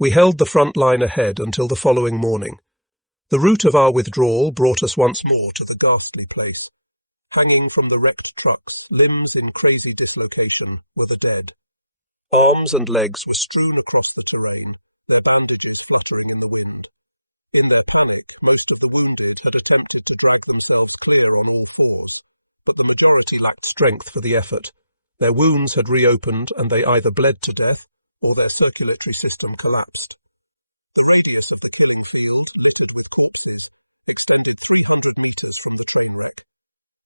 We held the front line ahead until the following morning. The route of our withdrawal brought us once more to the ghastly place. Hanging from the wrecked trucks, limbs in crazy dislocation, were the dead. Arms and legs were strewn across the terrain, their bandages fluttering in the wind. In their panic, most of the wounded had attempted to drag themselves clear on all fours, but the majority lacked strength for the effort. Their wounds had reopened and they either bled to death or their circulatory system collapsed. The radius of the killing field, littered with corpses, extended 300 metres from the train wreck.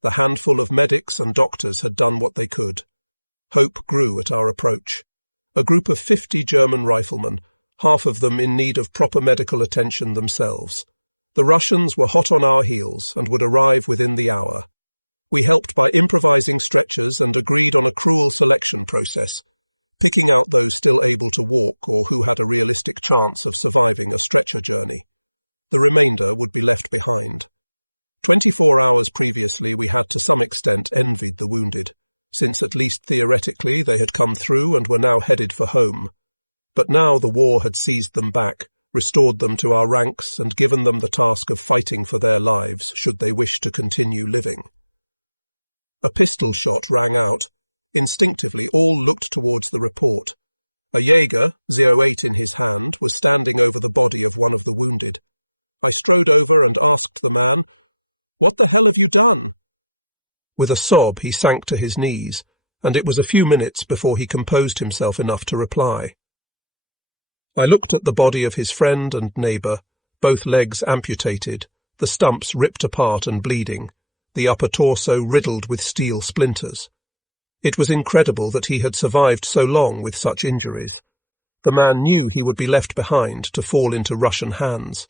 The handful of medics and doctors had done what they could. Hope grew at our approach. A group of 50 German riflemen, half of them in need of proper medical attention themselves. The Russians were hot on our heels and would arrive within the hour. We helped by improvising stretchers and agreed on a cruel selection process, picking out those still able to walk or who had a realistic chance of surviving a stretcher journey. The remainder would be left behind. 24 hours previously we had to some extent envied the wounded, since at least theoretically they had come through and were now headed for home. But now the war had seized them back, restored them to our ranks and given them the task of fighting for their lives should they wish to continue living. A pistol shot rang out. Instinctively all looked towards the report. A Jaeger, 08 in his hand, was standing over the body of one of the wounded. I strode over and asked the man, "What the hell have you done?" With a sob he sank to his knees, and it was a few minutes before he composed himself enough to reply. I looked at the body of his friend and neighbour, both legs amputated, the stumps ripped apart and bleeding, the upper torso riddled with steel splinters. It was incredible that he had survived so long with such injuries. The man knew he would be left behind to fall into Russian hands.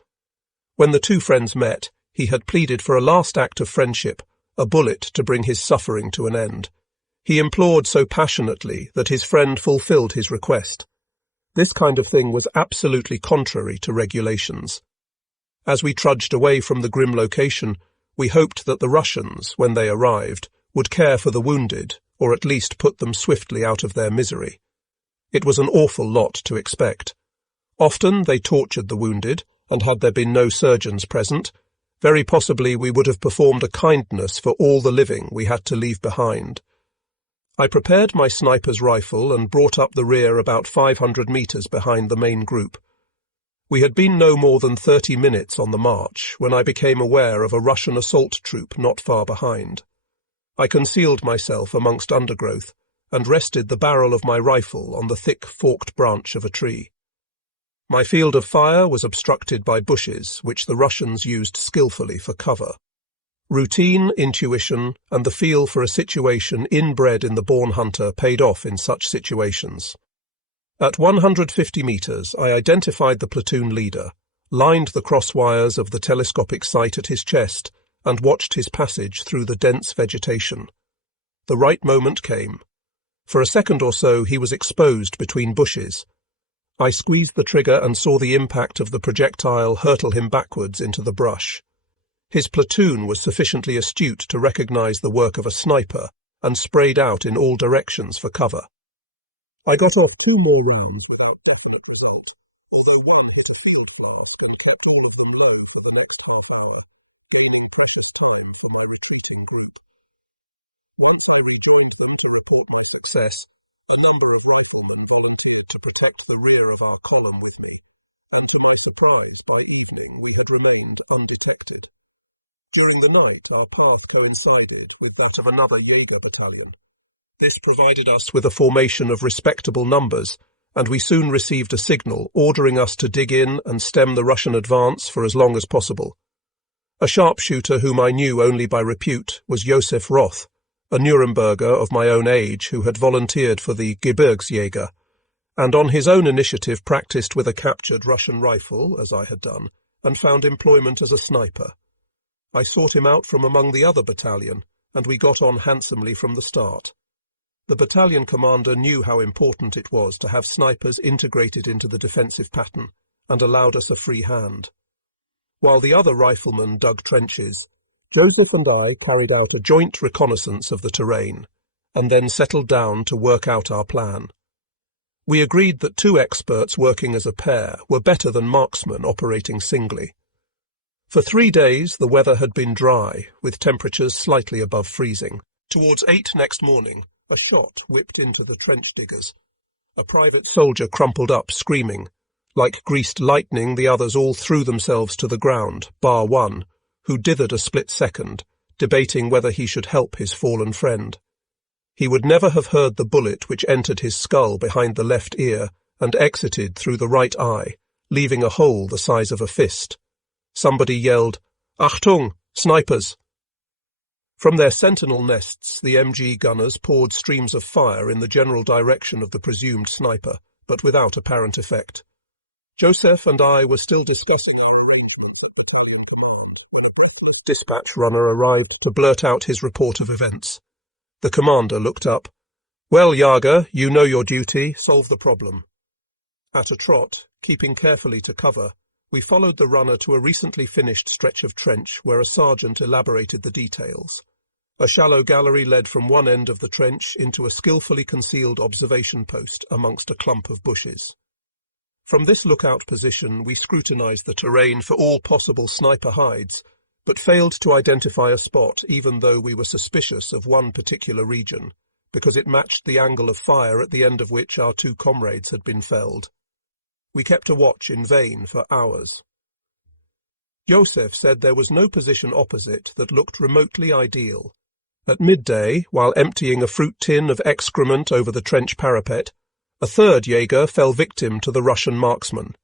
When the two friends met, he had pleaded for a last act of friendship, a bullet to bring his suffering to an end. He implored so passionately that his friend fulfilled his request. This kind of thing was absolutely contrary to regulations. As we trudged away from the grim location, we hoped that the Russians, when they arrived, would care for the wounded, or at least put them swiftly out of their misery. It was an awful lot to expect. Often they tortured the wounded, and had there been no surgeons present, very possibly we would have performed a kindness for all the living we had to leave behind. I prepared my sniper's rifle and brought up the rear about 500 metres behind the main group. We had been no more than 30 minutes on the march when I became aware of a Russian assault troop not far behind. I concealed myself amongst undergrowth and rested the barrel of my rifle on the thick forked branch of a tree. My field of fire was obstructed by bushes which the Russians used skillfully for cover. Routine, intuition, and the feel for a situation inbred in the born hunter paid off in such situations. At 150 metres, I identified the platoon leader, lined the cross wires of the telescopic sight at his chest, and watched his passage through the dense vegetation. The right moment came. For a second or so he was exposed between bushes. I squeezed the trigger and saw the impact of the projectile hurtle him backwards into the brush. His platoon was sufficiently astute to recognise the work of a sniper and sprayed out in all directions for cover. I got off 2 more rounds without definite result, although one hit a field flask and kept all of them low for the next half hour, gaining precious time for my retreating group. Once I rejoined them to report my success, a number of riflemen volunteered to protect the rear of our column with me, and to my surprise, by evening we had remained undetected. During the night our path coincided with that of another Jaeger battalion. This provided us with a formation of respectable numbers, and we soon received a signal ordering us to dig in and stem the Russian advance for as long as possible. A sharpshooter whom I knew only by repute was Josef Roth, a Nuremberger of my own age who had volunteered for the Gebirgsjäger, and on his own initiative practised with a captured Russian rifle, as I had done, and found employment as a sniper. I sought him out from among the other battalion, and we got on handsomely from the start. The battalion commander knew how important it was to have snipers integrated into the defensive pattern, and allowed us a free hand. While the other riflemen dug trenches, Joseph and I carried out a joint reconnaissance of the terrain, and then settled down to work out our plan. We agreed that 2 experts working as a pair were better than marksmen operating singly. For 3 days the weather had been dry, with temperatures slightly above freezing. Towards 8 next morning, a shot whipped into the trench diggers. A private soldier crumpled up, screaming. Like greased lightning, the others all threw themselves to the ground, bar one, who dithered a split second, debating whether he should help his fallen friend. He would never have heard the bullet which entered his skull behind the left ear and exited through the right eye, leaving a hole the size of a fist. Somebody yelled, "Achtung, snipers!" From their sentinel nests, the MG gunners poured streams of fire in the general direction of the presumed sniper, but without apparent effect. Joseph and I were still discussing our arrangements at battalion command when a breathless dispatch runner arrived to blurt out his report of events. The commander looked up. "Well, Jager, you know your duty. Solve the problem." At a trot, keeping carefully to cover, we followed the runner to a recently finished stretch of trench where a sergeant elaborated the details. A shallow gallery led from one end of the trench into a skillfully concealed observation post amongst a clump of bushes. From this lookout position we scrutinized the terrain for all possible sniper hides, but failed to identify a spot even though we were suspicious of one particular region, because it matched the angle of fire at the end of which our 2 comrades had been felled. We kept a watch in vain for hours. Joseph said there was no position opposite that looked remotely ideal. At midday, while emptying a fruit tin of excrement over the trench parapet, a 3rd Jaeger fell victim to the Russian marksman.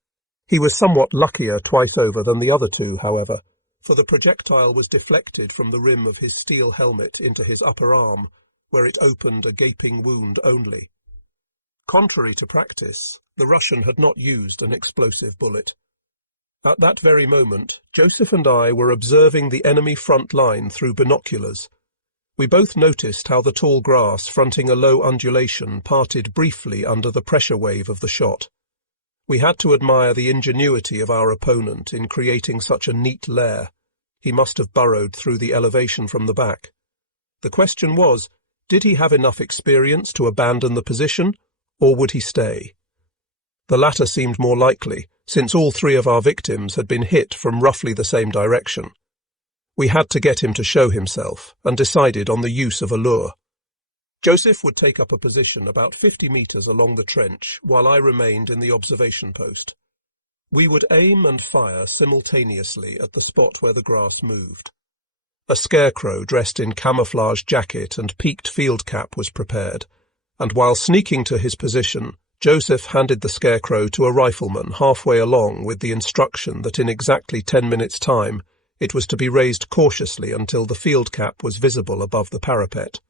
He was somewhat luckier twice over than the other 2, however, for the projectile was deflected from the rim of his steel helmet into his upper arm, where it opened a gaping wound only. Contrary to practice, the Russian had not used an explosive bullet. At that very moment, Joseph and I were observing the enemy front line through binoculars. We both noticed how the tall grass fronting a low undulation parted briefly under the pressure wave of the shot. We had to admire the ingenuity of our opponent in creating such a neat lair. He must have burrowed through the elevation from the back. The question was, did he have enough experience to abandon the position, or would he stay? The latter seemed more likely, since all 3 of our victims had been hit from roughly the same direction. We had to get him to show himself, and decided on the use of a lure. Joseph would take up a position about 50 metres along the trench, while I remained in the observation post. We would aim and fire simultaneously at the spot where the grass moved. A scarecrow dressed in camouflage jacket and peaked field cap was prepared, and while sneaking to his position, Joseph handed the scarecrow to a rifleman halfway along with the instruction that in exactly 10 minutes' time it was to be raised cautiously until the field cap was visible above the parapet.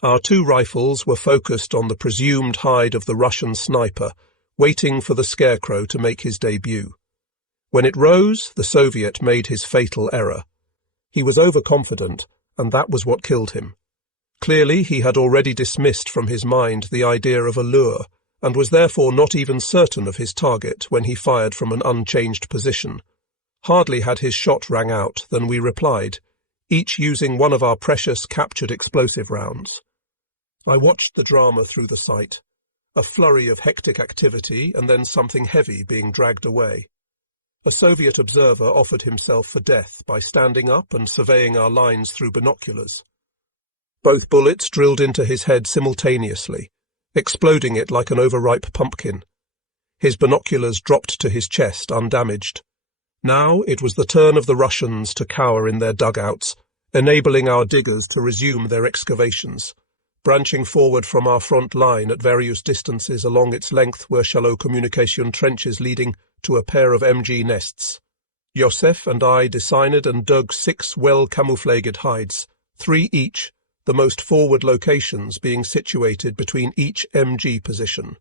Our 2 rifles were focused on the presumed hide of the Russian sniper, waiting for the scarecrow to make his debut. When it rose, the Soviet made his fatal error. He was overconfident, and that was what killed him. Clearly, he had already dismissed from his mind the idea of a lure, and was therefore not even certain of his target when he fired from an unchanged position. Hardly had his shot rang out than we replied, each using one of our precious captured explosive rounds. I watched the drama through the sight, a flurry of hectic activity and then something heavy being dragged away. A Soviet observer offered himself for death by standing up and surveying our lines through binoculars. Both bullets drilled into his head simultaneously, exploding it like an overripe pumpkin. His binoculars dropped to his chest undamaged. Now it was the turn of the Russians to cower in their dugouts, enabling our diggers to resume their excavations. Branching forward from our front line at various distances along its length were shallow communication trenches leading to a pair of MG nests. Joseph and I designed and dug 6 well-camouflaged hides, 3 each, the most forward locations being situated between each MG position.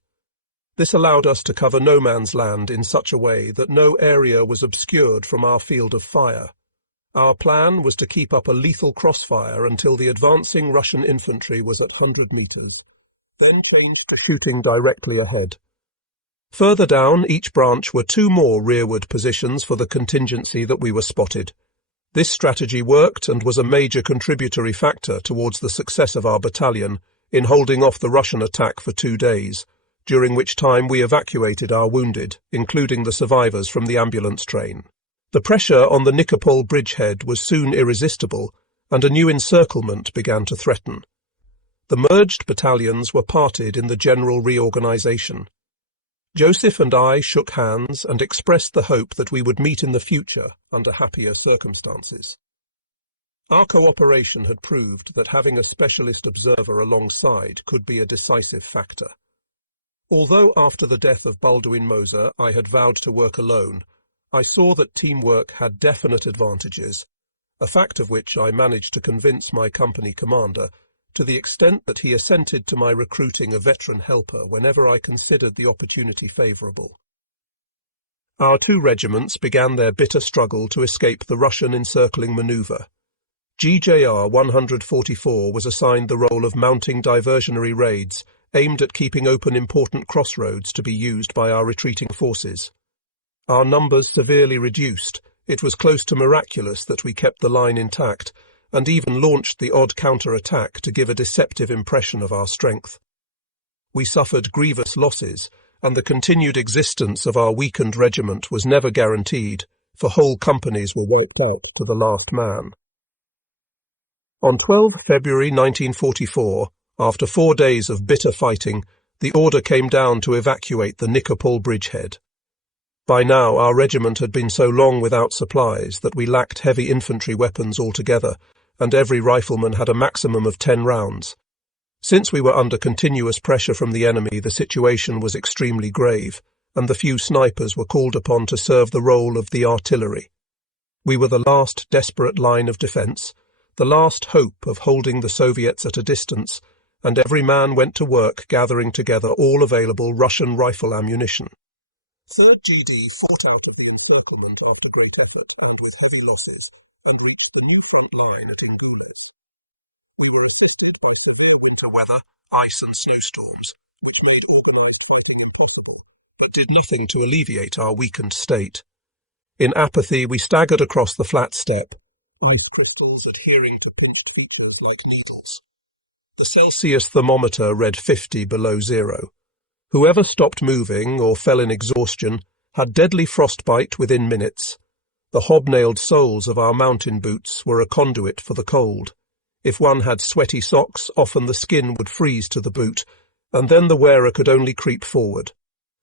This allowed us to cover no man's land in such a way that no area was obscured from our field of fire. Our plan was to keep up a lethal crossfire until the advancing Russian infantry was at 100 metres, then change to shooting directly ahead. Further down each branch were 2 more rearward positions for the contingency that we were spotted. This strategy worked and was a major contributory factor towards the success of our battalion in holding off the Russian attack for 2 days, during which time we evacuated our wounded, including the survivors from the ambulance train. The pressure on the Nikopol bridgehead was soon irresistible, and a new encirclement began to threaten. The merged battalions were parted in the general reorganization. Joseph and I shook hands and expressed the hope that we would meet in the future under happier circumstances. Our cooperation had proved that having a specialist observer alongside could be a decisive factor. Although after the death of Balduin Moser I had vowed to work alone, I saw that teamwork had definite advantages, a fact of which I managed to convince my company commander, to the extent that he assented to my recruiting a veteran helper whenever I considered the opportunity favourable. Our two regiments began their bitter struggle to escape the Russian encircling manoeuvre. GJR 144 was assigned the role of mounting diversionary raids aimed at keeping open important crossroads to be used by our retreating forces. Our numbers severely reduced, it was close to miraculous that we kept the line intact, and even launched the odd counter-attack to give a deceptive impression of our strength. We suffered grievous losses, and the continued existence of our weakened regiment was never guaranteed, for whole companies were wiped out to the last man. On 12 February 1944, after 4 days of bitter fighting, the order came down to evacuate the Nikopol bridgehead. By now our regiment had been so long without supplies that we lacked heavy infantry weapons altogether, and every rifleman had a maximum of 10 rounds. Since we were under continuous pressure from the enemy, the situation was extremely grave, and the few snipers were called upon to serve the role of the artillery. We were the last desperate line of defence, the last hope of holding the Soviets at a distance, and every man went to work gathering together all available Russian rifle ammunition. 3rd GD fought out of the encirclement after great effort and with heavy losses, and reached the new front line at Ingules. We were assisted by severe winter weather, ice and snowstorms, which made organised fighting impossible, but did nothing to alleviate our weakened state. In apathy we staggered across the flat steppe, ice crystals adhering to pinched features like needles. The Celsius thermometer read 50 below zero. Whoever stopped moving or fell in exhaustion had deadly frostbite within minutes. The hobnailed soles of our mountain boots were a conduit for the cold. If one had sweaty socks, often the skin would freeze to the boot, and then the wearer could only creep forward.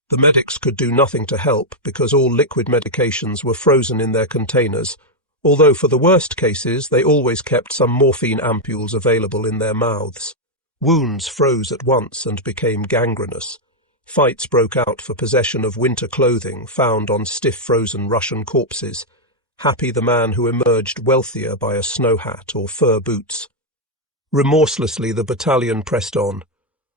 The medics could do nothing to help because all liquid medications were frozen in their containers, although for the worst cases they always kept some morphine ampules available in their mouths. Wounds froze at once and became gangrenous. Fights broke out for possession of winter clothing found on stiff frozen Russian corpses. Happy the man who emerged wealthier by a snow hat or fur boots. Remorselessly the battalion pressed on.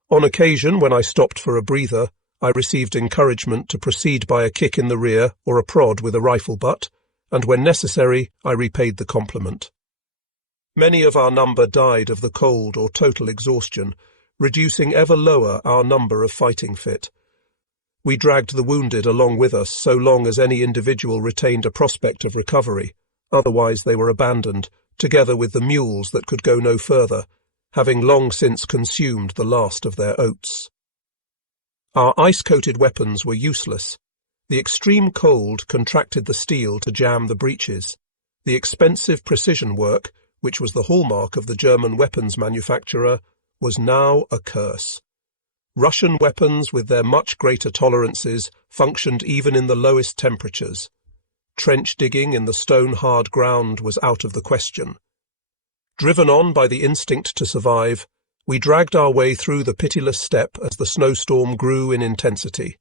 On occasion, when I stopped for a breather, I received encouragement to proceed by a kick in the rear or a prod with a rifle butt, and when necessary, I repaid the compliment. Many of our number died of the cold or total exhaustion, reducing ever lower our number of fighting fit. We dragged the wounded along with us so long as any individual retained a prospect of recovery, otherwise they were abandoned, together with the mules that could go no further, having long since consumed the last of their oats. Our ice-coated weapons were useless. The extreme cold contracted the steel to jam the breeches. The expensive precision work, which was the hallmark of the German weapons manufacturer, was now a curse. Russian weapons, with their much greater tolerances, functioned even in the lowest temperatures. Trench digging in the stone-hard ground was out of the question. Driven on by the instinct to survive, we dragged our way through the pitiless steppe as the snowstorm grew in intensity.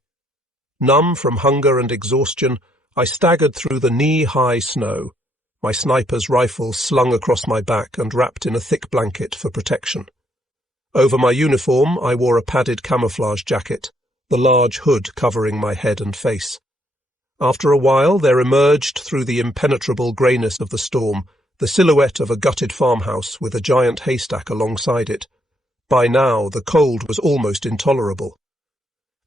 Numb from hunger and exhaustion, I staggered through the knee-high snow, my sniper's rifle slung across my back and wrapped in a thick blanket for protection. Over my uniform I wore a padded camouflage jacket, the large hood covering my head and face. After a while there emerged through the impenetrable greyness of the storm the silhouette of a gutted farmhouse with a giant haystack alongside it. By now the cold was almost intolerable.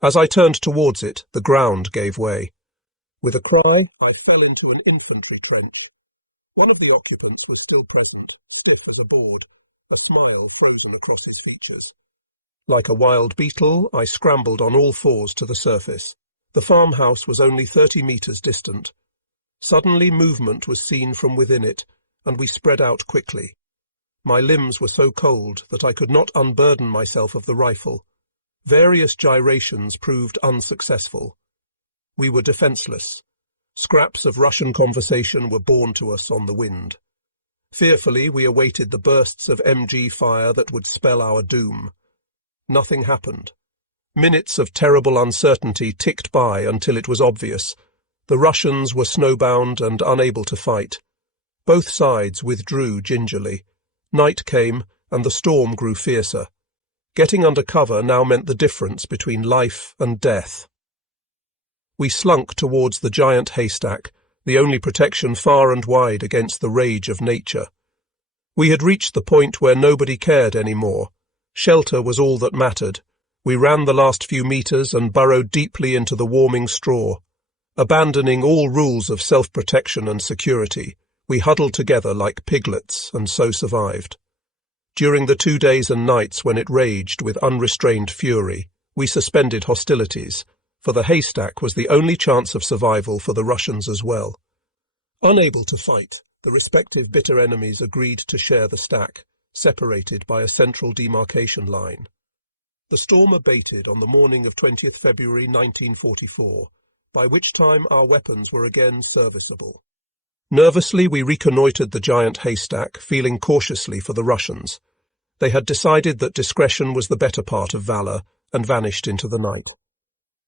As I turned towards it, the ground gave way. With a cry, I fell into an infantry trench. One of the occupants was still present, stiff as a board, a smile frozen across his features. Like a wild beetle, I scrambled on all fours to the surface. The farmhouse was only 30 meters distant. Suddenly movement was seen from within it, and we spread out quickly. My limbs were so cold that I could not unburden myself of the rifle. Various gyrations proved unsuccessful. We were defenseless. Scraps of Russian conversation were borne to us on the wind. Fearfully, we awaited the bursts of MG fire that would spell our doom. Nothing happened. Minutes of terrible uncertainty ticked by until it was obvious. The Russians were snowbound and unable to fight. Both sides withdrew gingerly. Night came, and the storm grew fiercer. Getting under cover now meant the difference between life and death. We slunk towards the giant haystack, the only protection far and wide against the rage of nature. We had reached the point where nobody cared any more. Shelter was all that mattered. We ran the last few meters and burrowed deeply into the warming straw. Abandoning all rules of self-protection and security, we huddled together like piglets and so survived. During the 2 days and nights when it raged with unrestrained fury, we suspended hostilities, for the haystack was the only chance of survival for the Russians as well. Unable to fight, the respective bitter enemies agreed to share the stack, separated by a central demarcation line. The storm abated on the morning of 20th February 1944, by which time our weapons were again serviceable. Nervously we reconnoitred the giant haystack, feeling cautiously for the Russians. They had decided that discretion was the better part of valour, and vanished into the night.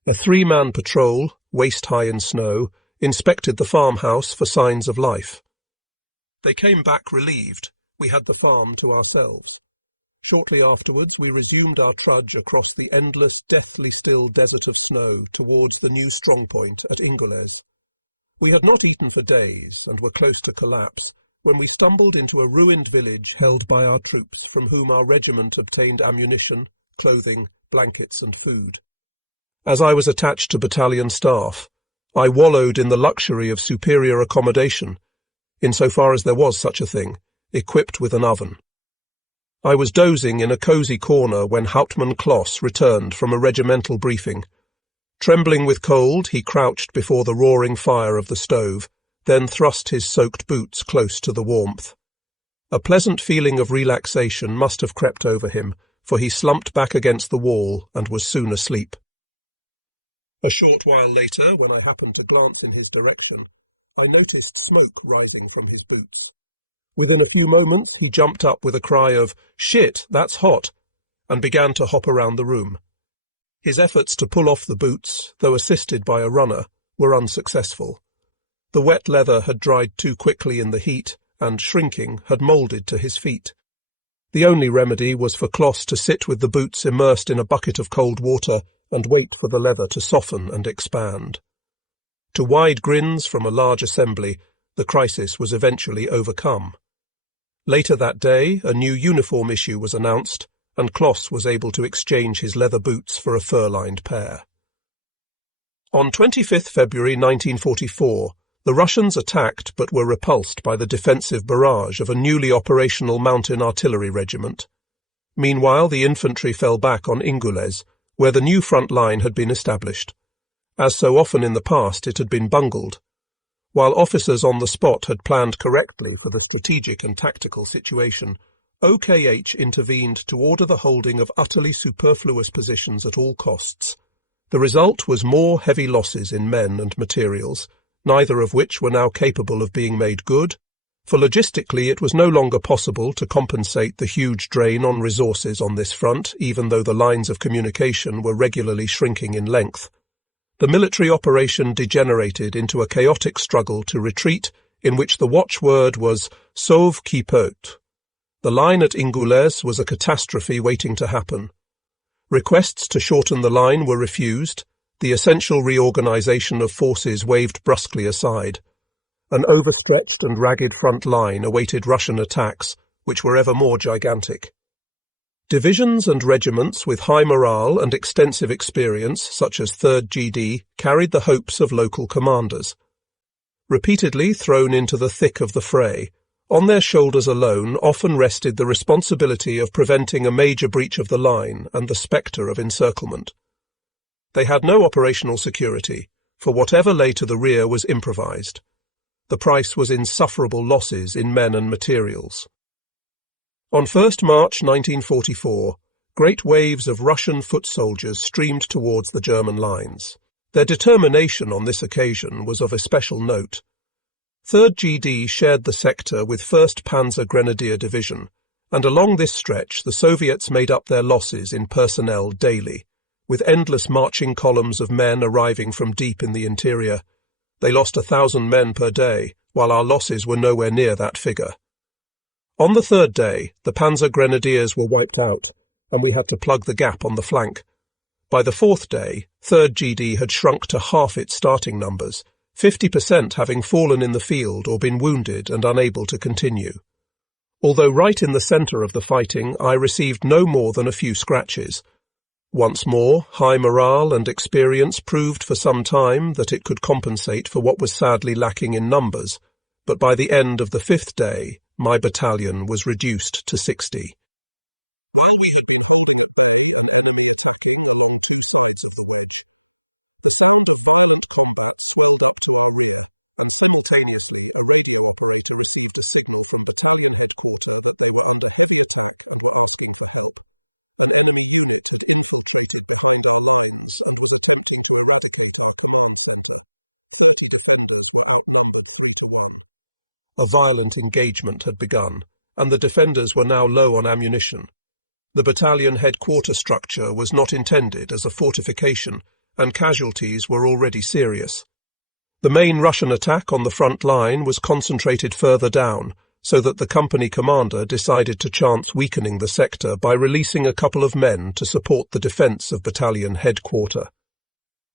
A 3-man patrol, waist-high in snow, inspected the farmhouse for signs of life. They came back relieved. We had the farm to ourselves. Shortly afterwards we resumed our trudge across the endless, deathly still desert of snow towards the new strongpoint at Ingulez. We had not eaten for days, and were close to collapse, when we stumbled into a ruined village held by our troops from whom our regiment obtained ammunition, clothing, blankets and food. As I was attached to battalion staff, I wallowed in the luxury of superior accommodation, insofar as there was such a thing, equipped with an oven. I was dozing in a cosy corner when Hauptmann Kloss returned from a regimental briefing. Trembling with cold, he crouched before the roaring fire of the stove, then thrust his soaked boots close to the warmth. A pleasant feeling of relaxation must have crept over him, for he slumped back against the wall and was soon asleep. A short while later, when I happened to glance in his direction, I noticed smoke rising from his boots. Within a few moments he jumped up with a cry of, "Shit, that's hot!" and began to hop around the room. His efforts to pull off the boots, though assisted by a runner, were unsuccessful. The wet leather had dried too quickly in the heat, and, shrinking, had moulded to his feet. The only remedy was for Kloss to sit with the boots immersed in a bucket of cold water and wait for the leather to soften and expand. To wide grins from a large assembly, the crisis was eventually overcome. Later that day, a new uniform issue was announced, and Kloss was able to exchange his leather boots for a fur-lined pair. On 25th February 1944, the Russians attacked but were repulsed by the defensive barrage of a newly operational mountain artillery regiment. Meanwhile, the infantry fell back on Ingulez, where the new front line had been established. As so often in the past, it had been bungled. While officers on the spot had planned correctly for the strategic and tactical situation, OKH intervened to order the holding of utterly superfluous positions at all costs. The result was more heavy losses in men and materials, neither of which were now capable of being made good, for logistically it was no longer possible to compensate the huge drain on resources on this front, even though the lines of communication were regularly shrinking in length. The military operation degenerated into a chaotic struggle to retreat, in which the watchword was "Sauve qui peut." The line at Ingulez was a catastrophe waiting to happen. Requests to shorten the line were refused, the essential reorganization of forces waved brusquely aside. An overstretched and ragged front line awaited Russian attacks, which were ever more gigantic. Divisions and regiments with high morale and extensive experience, such as 3rd GD, carried the hopes of local commanders. Repeatedly thrown into the thick of the fray, On their shoulders alone often rested the responsibility of preventing a major breach of the line and the spectre of encirclement. They had no operational security, for whatever lay to the rear was improvised. The price was insufferable losses in men and materials. On 1st March 1944, great waves of Russian foot soldiers streamed towards the German lines. Their determination on this occasion was of especial note. 3rd GD shared the sector with 1st Panzer Grenadier Division, and along this stretch the Soviets made up their losses in personnel daily, with endless marching columns of men arriving from deep in the interior. They lost 1,000 men per day, while our losses were nowhere near that figure. On the 3rd day, the Panzer Grenadiers were wiped out, and we had to plug the gap on the flank. By the 4th day, 3rd GD had shrunk to half its starting numbers, 50% having fallen in the field or been wounded and unable to continue. Although right in the centre of the fighting, I received no more than a few scratches. Once more, high morale and experience proved for some time that it could compensate for what was sadly lacking in numbers, but by the end of the 5th day, my battalion was reduced to 60. While we had been holding at bay an enemy attacking along two sides of the wedge, the sound of violent combat swelled up to our rear, and simultaneously a radio operator received a signal from battalion headquarters that they were under heavy attack and were asking for help. An enemy unit had infiltrated behind our lines and was attempting to eradicate our command centre. 30 defenders were outnumbered 3-1. A violent engagement had begun, and the defenders were now low on ammunition. The battalion headquarters structure was not intended as a fortification, and casualties were already serious. The main Russian attack on the front line was concentrated further down, so that the company commander decided to chance weakening the sector by releasing a couple of men to support the defence of battalion headquarters.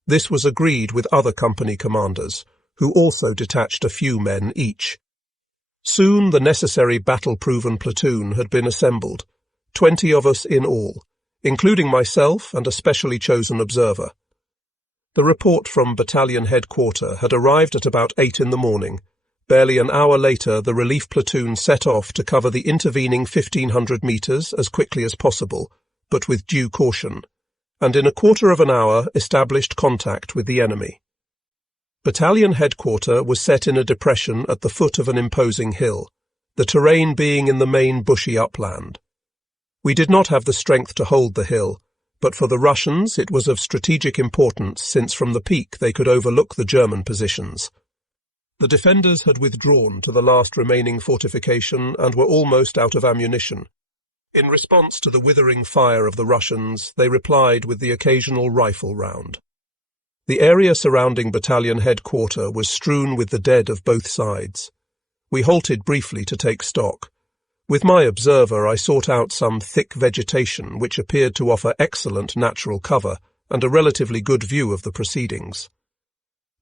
This was agreed with other company commanders, who also detached a few men each. Soon the necessary battle-proven platoon had been assembled, 20 of us in all, including myself and a specially chosen observer. The report from battalion headquarters had arrived at about 8 in the morning. Barely an hour later, the relief platoon set off to cover the intervening 1,500 metres as quickly as possible, but with due caution, and in a quarter of an hour established contact with the enemy. Battalion headquarters was set in a depression at the foot of an imposing hill, the terrain being in the main bushy upland. We did not have the strength to hold the hill, but for the Russians it was of strategic importance since from the peak they could overlook the German positions. The defenders had withdrawn to the last remaining fortification and were almost out of ammunition. In response to the withering fire of the Russians, they replied with the occasional rifle round. The area surrounding battalion headquarters was strewn with the dead of both sides. We halted briefly to take stock. With my observer, I sought out some thick vegetation which appeared to offer excellent natural cover and a relatively good view of the proceedings.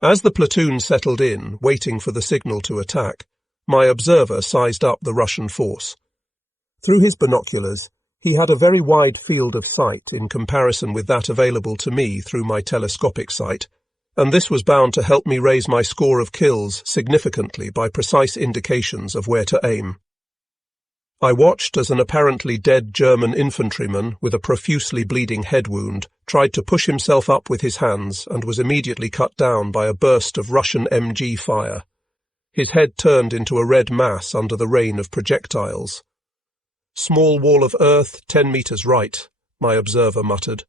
As the platoon settled in, waiting for the signal to attack, my observer sized up the Russian force. Through his binoculars, he had a very wide field of sight in comparison with that available to me through my telescopic sight, and this was bound to help me raise my score of kills significantly by precise indications of where to aim. I watched as an apparently dead German infantryman with a profusely bleeding head wound tried to push himself up with his hands and was immediately cut down by a burst of Russian MG fire. His head turned into a red mass under the rain of projectiles. "Small wall of earth, 10 meters right," my observer muttered.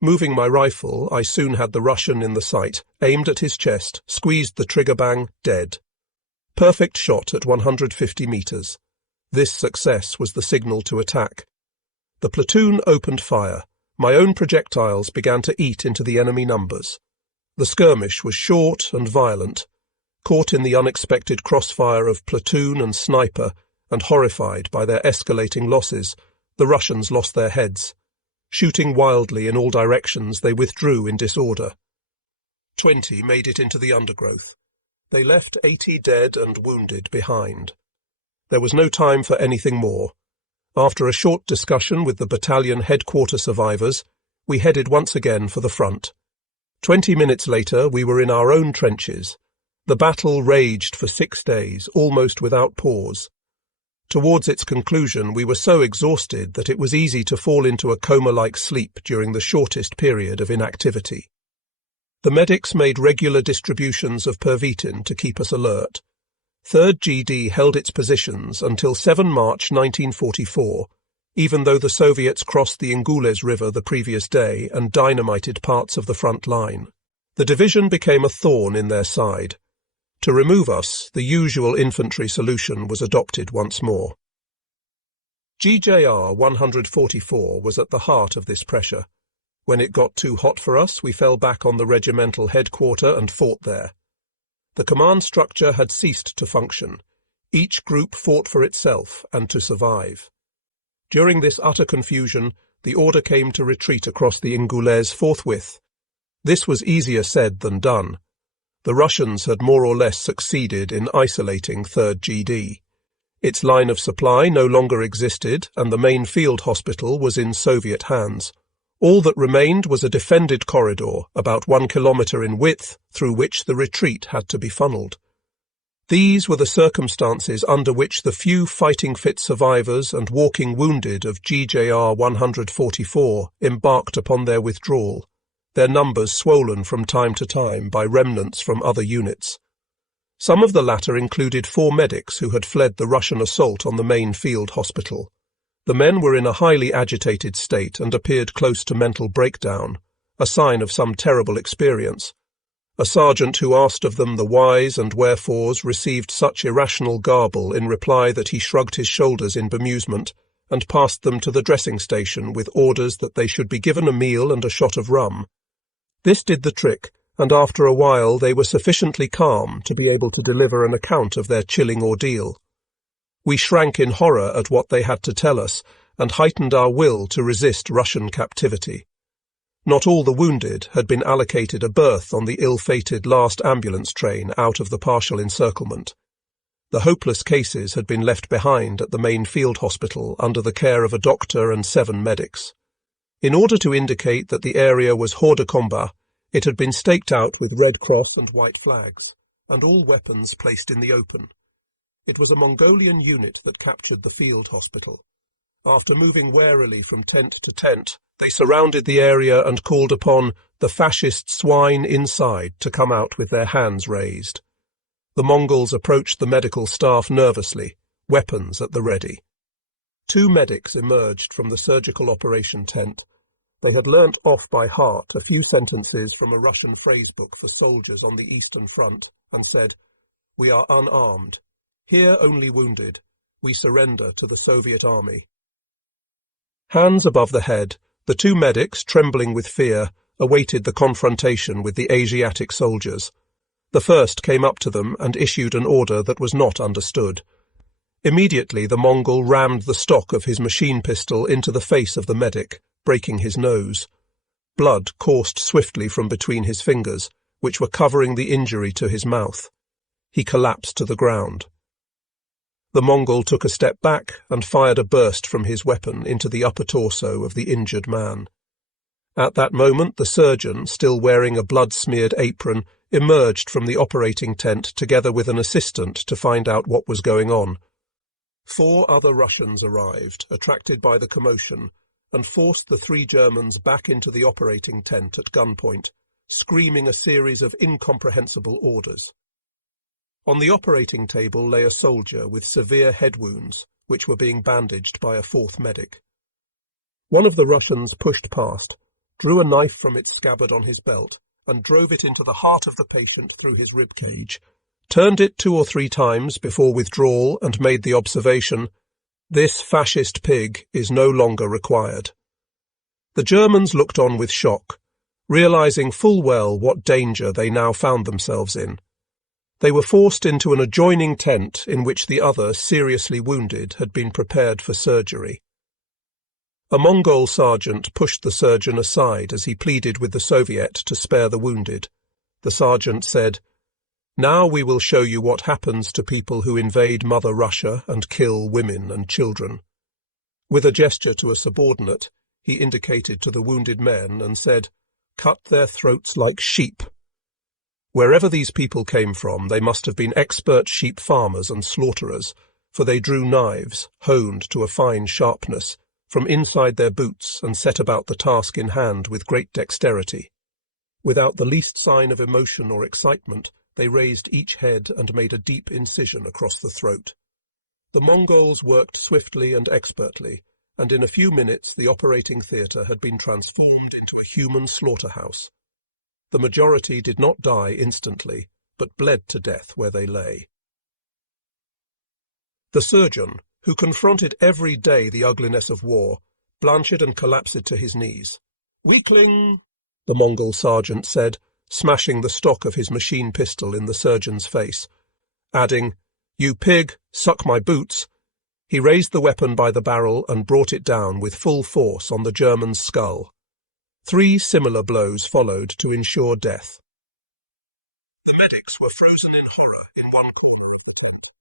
Moving my rifle, I soon had the Russian in the sight, aimed at his chest, squeezed the trigger bang, dead. Perfect shot at 150 meters. This success was the signal to attack. The platoon opened fire. My own projectiles began to eat into the enemy numbers. The skirmish was short and violent. Caught in the unexpected crossfire of platoon and sniper, and horrified by their escalating losses, the Russians lost their heads. Shooting wildly in all directions, they withdrew in disorder. 20 made it into the undergrowth. They left 80 dead and wounded behind. There was no time for anything more. After a short discussion with the battalion headquarters survivors, we headed once again for the front. 20 minutes later, we were in our own trenches. The battle raged for 6 days, almost without pause. Towards its conclusion, we were so exhausted that it was easy to fall into a coma-like sleep during the shortest period of inactivity. The medics made regular distributions of pervitin to keep us alert. 3rd GD held its positions until 7 March 1944, even though the Soviets crossed the Ingules River the previous day and dynamited parts of the front line. The division became a thorn in their side. To remove us, the usual infantry solution was adopted once more. GJR 144 was at the heart of this pressure. When it got too hot for us, we fell back on the regimental headquarter and fought there. The command structure had ceased to function. Each group fought for itself and to survive. During this utter confusion, the order came to retreat across the Ingules forthwith. This was easier said than done. The Russians had more or less succeeded in isolating 3rd GD. Its line of supply no longer existed, and the main field hospital was in Soviet hands. All that remained was a defended corridor, about 1 kilometre in width, through which the retreat had to be funneled. These were the circumstances under which the few fighting-fit survivors and walking wounded of GJR 144 embarked upon their withdrawal, their numbers swollen from time to time by remnants from other units. Some of the latter included 4 medics who had fled the Russian assault on the main field hospital. The men were in a highly agitated state and appeared close to mental breakdown, a sign of some terrible experience. A sergeant who asked of them the whys and wherefores received such irrational garble in reply that he shrugged his shoulders in bemusement and passed them to the dressing station with orders that they should be given a meal and a shot of rum. This did the trick, and after a while they were sufficiently calm to be able to deliver an account of their chilling ordeal. We shrank in horror at what they had to tell us, and heightened our will to resist Russian captivity. Not all the wounded had been allocated a berth on the ill-fated last ambulance train out of the partial encirclement. The hopeless cases had been left behind at the main field hospital under the care of a doctor and 7 medics. In order to indicate that the area was hors de combat, it had been staked out with Red Cross and white flags, and all weapons placed in the open. It was a Mongolian unit that captured the field hospital. After moving warily from tent to tent, they surrounded the area and called upon the fascist swine inside to come out with their hands raised. The Mongols approached the medical staff nervously, weapons at the ready. 2 medics emerged from the surgical operation tent. They had learnt off by heart a few sentences from a Russian phrasebook for soldiers on the Eastern Front and said, "We are unarmed. Here only wounded. We surrender to the Soviet army." Hands above the head, the 2 medics, trembling with fear, awaited the confrontation with the Asiatic soldiers. The first came up to them and issued an order that was not understood. Immediately the Mongol rammed the stock of his machine pistol into the face of the medic, breaking his nose. Blood coursed swiftly from between his fingers, which were covering the injury to his mouth. He collapsed to the ground. The Mongol took a step back and fired a burst from his weapon into the upper torso of the injured man. At that moment the surgeon, still wearing a blood-smeared apron, emerged from the operating tent together with an assistant to find out what was going on. 4 other Russians arrived, attracted by the commotion, and forced the 3 Germans back into the operating tent at gunpoint, screaming a series of incomprehensible orders. On the operating table lay a soldier with severe head wounds, which were being bandaged by a 4th medic. One of the Russians pushed past, drew a knife from its scabbard on his belt, and drove it into the heart of the patient through his rib cage, turned it 2 or 3 times before withdrawal and made the observation, "This fascist pig is no longer required." The Germans looked on with shock, realizing full well what danger they now found themselves in. They were forced into an adjoining tent in which the other, seriously wounded, had been prepared for surgery. A Mongol sergeant pushed the surgeon aside as he pleaded with the Soviet to spare the wounded. The sergeant said, "Now we will show you what happens to people who invade Mother Russia and kill women and children." With a gesture to a subordinate, he indicated to the wounded men and said, "Cut their throats like sheep." Wherever these people came from, they must have been expert sheep farmers and slaughterers, for they drew knives, honed to a fine sharpness, from inside their boots and set about the task in hand with great dexterity. Without the least sign of emotion or excitement, they raised each head and made a deep incision across the throat. The Mongols worked swiftly and expertly, and in a few minutes the operating theatre had been transformed into a human slaughterhouse. The majority did not die instantly, but bled to death where they lay. The surgeon, who confronted every day the ugliness of war, blanched and collapsed to his knees. "Weakling!" the Mongol sergeant said, smashing the stock of his machine pistol in the surgeon's face, adding, "You pig, suck my boots." He raised the weapon by the barrel and brought it down with full force on the German's skull. 3 similar blows followed to ensure death. The medics were frozen in horror in one corner of the tent.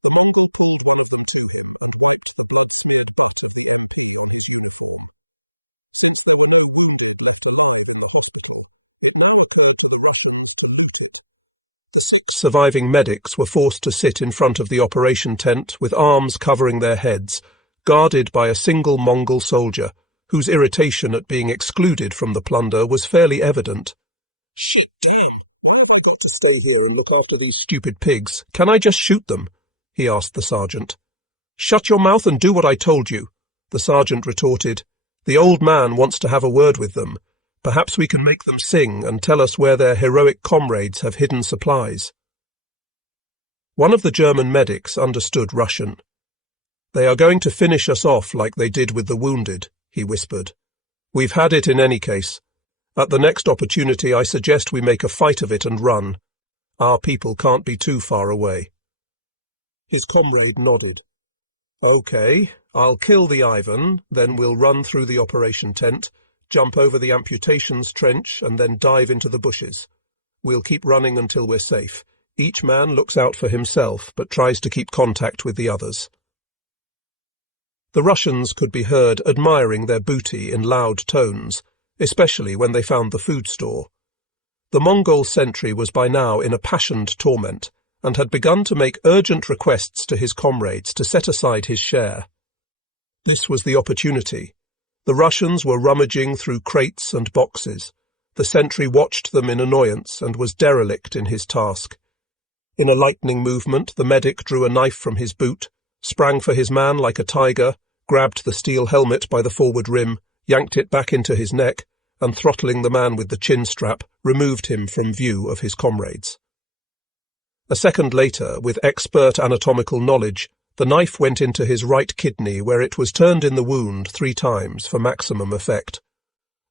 The Mongol pulled one of them to him and wiped the blood-smeared butt of the MP on his uniform. Since there were no wounded left alive in the hospital, it now occurred to the Russians to loot it. The 6 surviving medics were forced to sit in front of the operation tent with arms covering their heads, guarded by a single Mongol soldier, whose irritation at being excluded from the plunder was fairly evident. "Shit, damn! Why have I got to stay here and look after these stupid pigs? Can I just shoot them?" he asked the sergeant. "Shut your mouth and do what I told you," the sergeant retorted. "The old man wants to have a word with them. Perhaps we can make them sing and tell us where their heroic comrades have hidden supplies." One of the German medics understood Russian. "They are going to finish us off like they did with the wounded," he whispered. "We've had it in any case. At the next opportunity I suggest we make a fight of it and run. Our people can't be too far away." His comrade nodded. "Okay, I'll kill the Ivan, then we'll run through the operation tent, jump over the amputations trench, and then dive into the bushes. We'll keep running until we're safe. Each man looks out for himself, but tries to keep contact with the others." The Russians could be heard admiring their booty in loud tones, especially when they found the food store. The Mongol sentry was by now in a passioned torment, and had begun to make urgent requests to his comrades to set aside his share. This was the opportunity. The Russians were rummaging through crates and boxes. The sentry watched them in annoyance and was derelict in his task. In a lightning movement, the medic drew a knife from his boot, sprang for his man like a tiger, grabbed the steel helmet by the forward rim, yanked it back into his neck, and throttling the man with the chin strap, removed him from view of his comrades. A second later, with expert anatomical knowledge, the knife went into his right kidney where it was turned in the wound 3 times for maximum effect.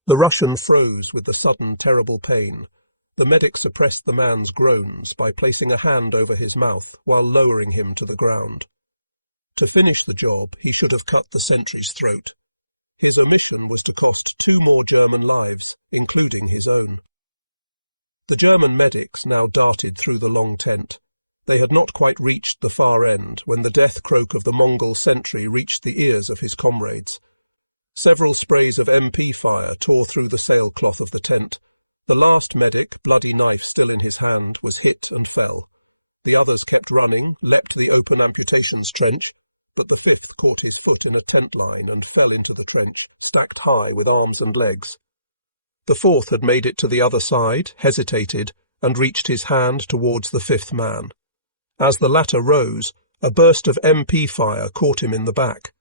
The Russian froze with the sudden terrible pain. The medic suppressed the man's groans by placing a hand over his mouth while lowering him to the ground. To finish the job, he should have cut the sentry's throat. His omission was to cost 2 more German lives, including his own. The German medics now darted through the long tent. They had not quite reached the far end when the death croak of the Mongol sentry reached the ears of his comrades. Several sprays of MP fire tore through the sailcloth of the tent. The last medic, bloody knife still in his hand, was hit and fell. The others kept running, leapt the open amputations trench, but the 5th caught his foot in a tent line and fell into the trench, stacked high with arms and legs. The 4th had made it to the other side, hesitated, and reached his hand towards the 5th man. As the latter rose, a burst of MP fire caught him in the back.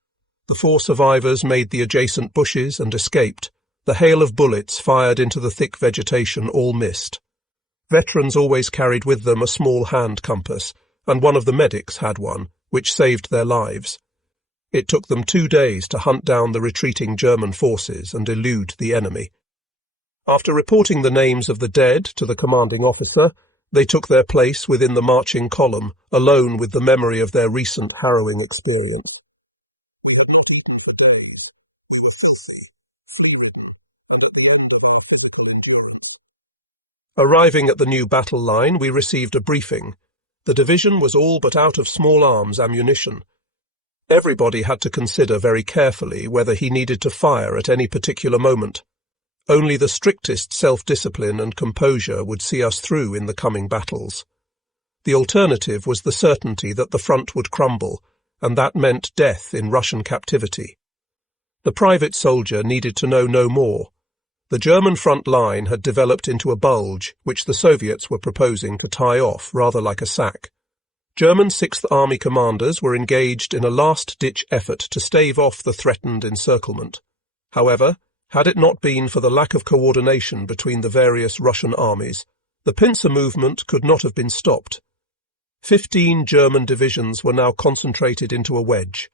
The 4 survivors made the adjacent bushes and escaped. The hail of bullets fired into the thick vegetation all missed. Veterans always carried with them a small hand compass, and one of the medics had one, which saved their lives. It took them 2 days to hunt down the retreating German forces and elude the enemy. After reporting the names of the dead to the commanding officer, they took their place within the marching column, alone with the memory of their recent harrowing experience. We had not eaten for days. We were filthy, flea-ridden, and at the end of our physical endurance. Arriving at the new battle line, we received a briefing. The division was all but out of small arms ammunition. Everybody had to consider very carefully whether he needed to fire at any particular moment. Only the strictest self-discipline and composure would see us through in the coming battles. The alternative was the certainty that the front would crumble, and that meant death in Russian captivity. The private soldier needed to know no more. The German front line had developed into a bulge, which the Soviets were proposing to tie off, rather like a sack. German Sixth Army commanders were engaged in a last-ditch effort to stave off the threatened encirclement. However, had it not been for the lack of coordination between the various Russian armies, the pincer movement could not have been stopped. 15 German divisions were now concentrated into a wedge.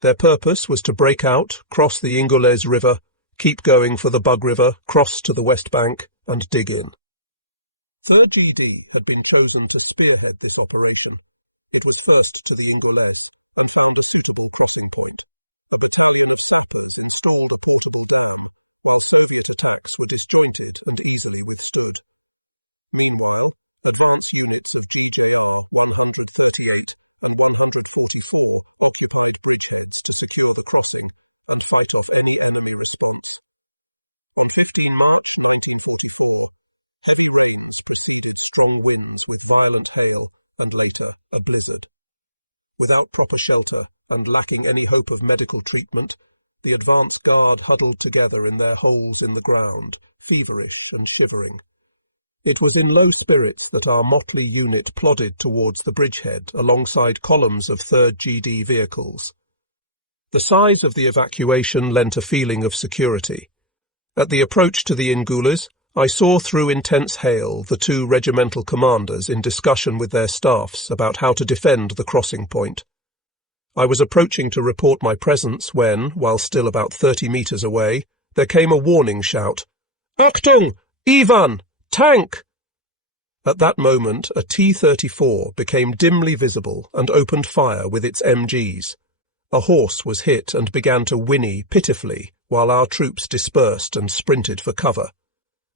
Their purpose was to break out, cross the Ingolez River, keep going for the Bug River, cross to the west bank, and dig in. 3rd GD had been chosen to spearhead this operation. It was first to the Ingolez and found a suitable crossing point. A battalion of sappers installed a portable dam, while Soviet attacks were disjointed and easily withstood. Meanwhile, advance units of GJR 138 and 144 occupied bridgeheads to secure the crossing and fight off any enemy response. On 15 March 1944, heavy rains preceded strong winds with violent hail and later a blizzard. Without proper shelter and lacking any hope of medical treatment, the advance guard huddled together in their holes in the ground, feverish and shivering. It was in low spirits that our motley unit plodded towards the bridgehead alongside columns of 3rd GD vehicles. The size of the evacuation lent a feeling of security. At the approach to the Ingolez, I saw through intense hail the 2 regimental commanders in discussion with their staffs about how to defend the crossing point. I was approaching to report my presence when, while still about 30 metres away, there came a warning shout. "Achtung! Ivan! Tank!" At that moment, a T-34 became dimly visible and opened fire with its MGs. A horse was hit and began to whinny pitifully while our troops dispersed and sprinted for cover.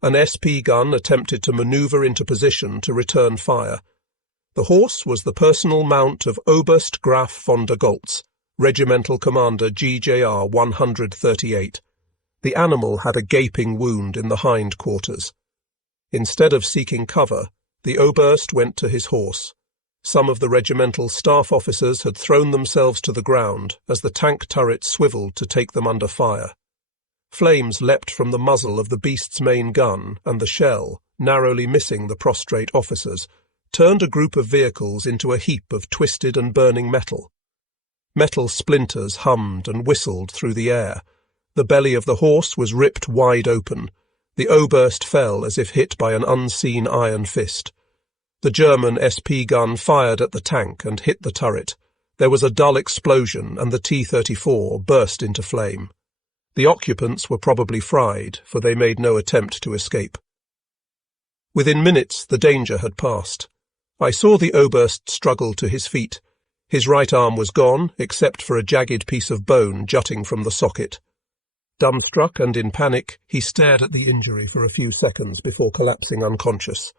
An SP gun attempted to manoeuvre into position to return fire. The horse was the personal mount of Oberst Graf von der Goltz, Regimental Commander GJR 138. The animal had a gaping wound in the hind quarters. Instead of seeking cover, the Oberst went to his horse. Some of the regimental staff officers had thrown themselves to the ground as the tank turret swiveled to take them under fire. Flames leapt from the muzzle of the beast's main gun, and the shell, narrowly missing the prostrate officers, turned a group of vehicles into a heap of twisted and burning metal. Metal splinters hummed and whistled through the air. The belly of the horse was ripped wide open. The Oberst fell as if hit by an unseen iron fist. The German SP gun fired at the tank and hit the turret. There was a dull explosion and the T-34 burst into flame. The occupants were probably fried, for they made no attempt to escape. Within minutes the danger had passed. I saw the Oberst struggle to his feet. His right arm was gone, except for a jagged piece of bone jutting from the socket. Dumbstruck and in panic, he stared at the injury for a few seconds before collapsing unconscious.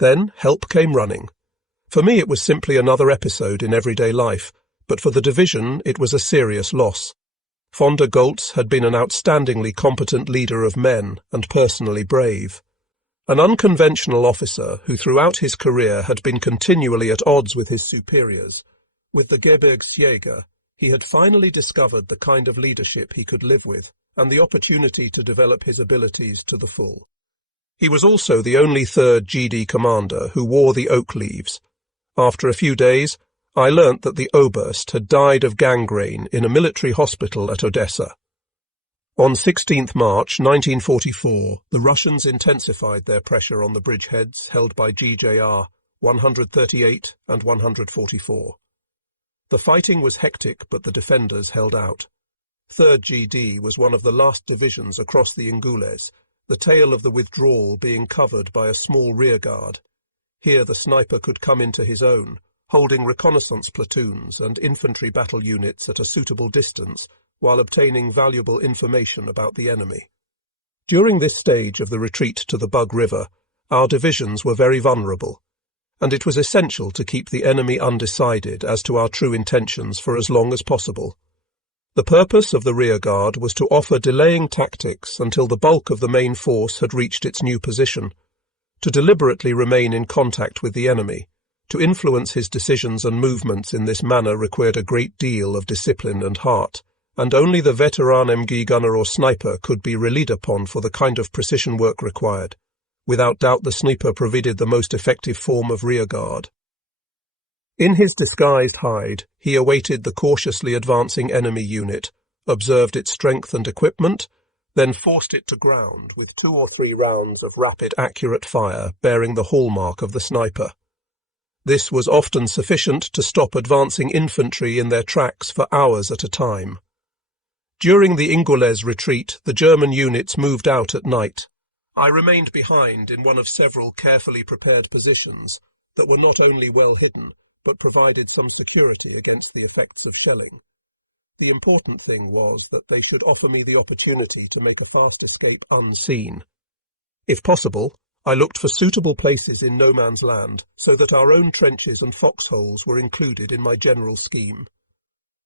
Then help came running. For me it was simply another episode in everyday life, but for the division it was a serious loss. Von der Goltz had been an outstandingly competent leader of men and personally brave. An unconventional officer who throughout his career had been continually at odds with his superiors. With the Gebirgsjäger, he had finally discovered the kind of leadership he could live with and the opportunity to develop his abilities to the full. He was also the only 3rd GD commander who wore the oak leaves. After a few days, I learnt that the Oberst had died of gangrene in a military hospital at Odessa. On 16th March 1944, the Russians intensified their pressure on the bridgeheads held by GJR 138 and 144. The fighting was hectic, but the defenders held out. 3rd GD was one of the last divisions across the Ingolez, the tail of the withdrawal being covered by a small rearguard. Here the sniper could come into his own, holding reconnaissance platoons and infantry battle units at a suitable distance while obtaining valuable information about the enemy. During this stage of the retreat to the Bug River, our divisions were very vulnerable, and it was essential to keep the enemy undecided as to our true intentions for as long as possible. The purpose of the rearguard was to offer delaying tactics until the bulk of the main force had reached its new position, to deliberately remain in contact with the enemy, To influence his decisions and movements in this manner required a great deal of discipline and heart, and only the veteran MG gunner or sniper could be relied upon for the kind of precision work required. Without doubt the sniper provided the most effective form of rearguard. In his disguised hide, he awaited the cautiously advancing enemy unit, observed its strength and equipment, then forced it to ground with 2 or 3 rounds of rapid, accurate fire bearing the hallmark of the sniper. This was often sufficient to stop advancing infantry in their tracks for hours at a time. During the Ingles retreat, the German units moved out at night. I remained behind in one of several carefully prepared positions that were not only well hidden, but provided some security against the effects of shelling. The important thing was that they should offer me the opportunity to make a fast escape unseen. If possible, I looked for suitable places in no man's land so that our own trenches and foxholes were included in my general scheme.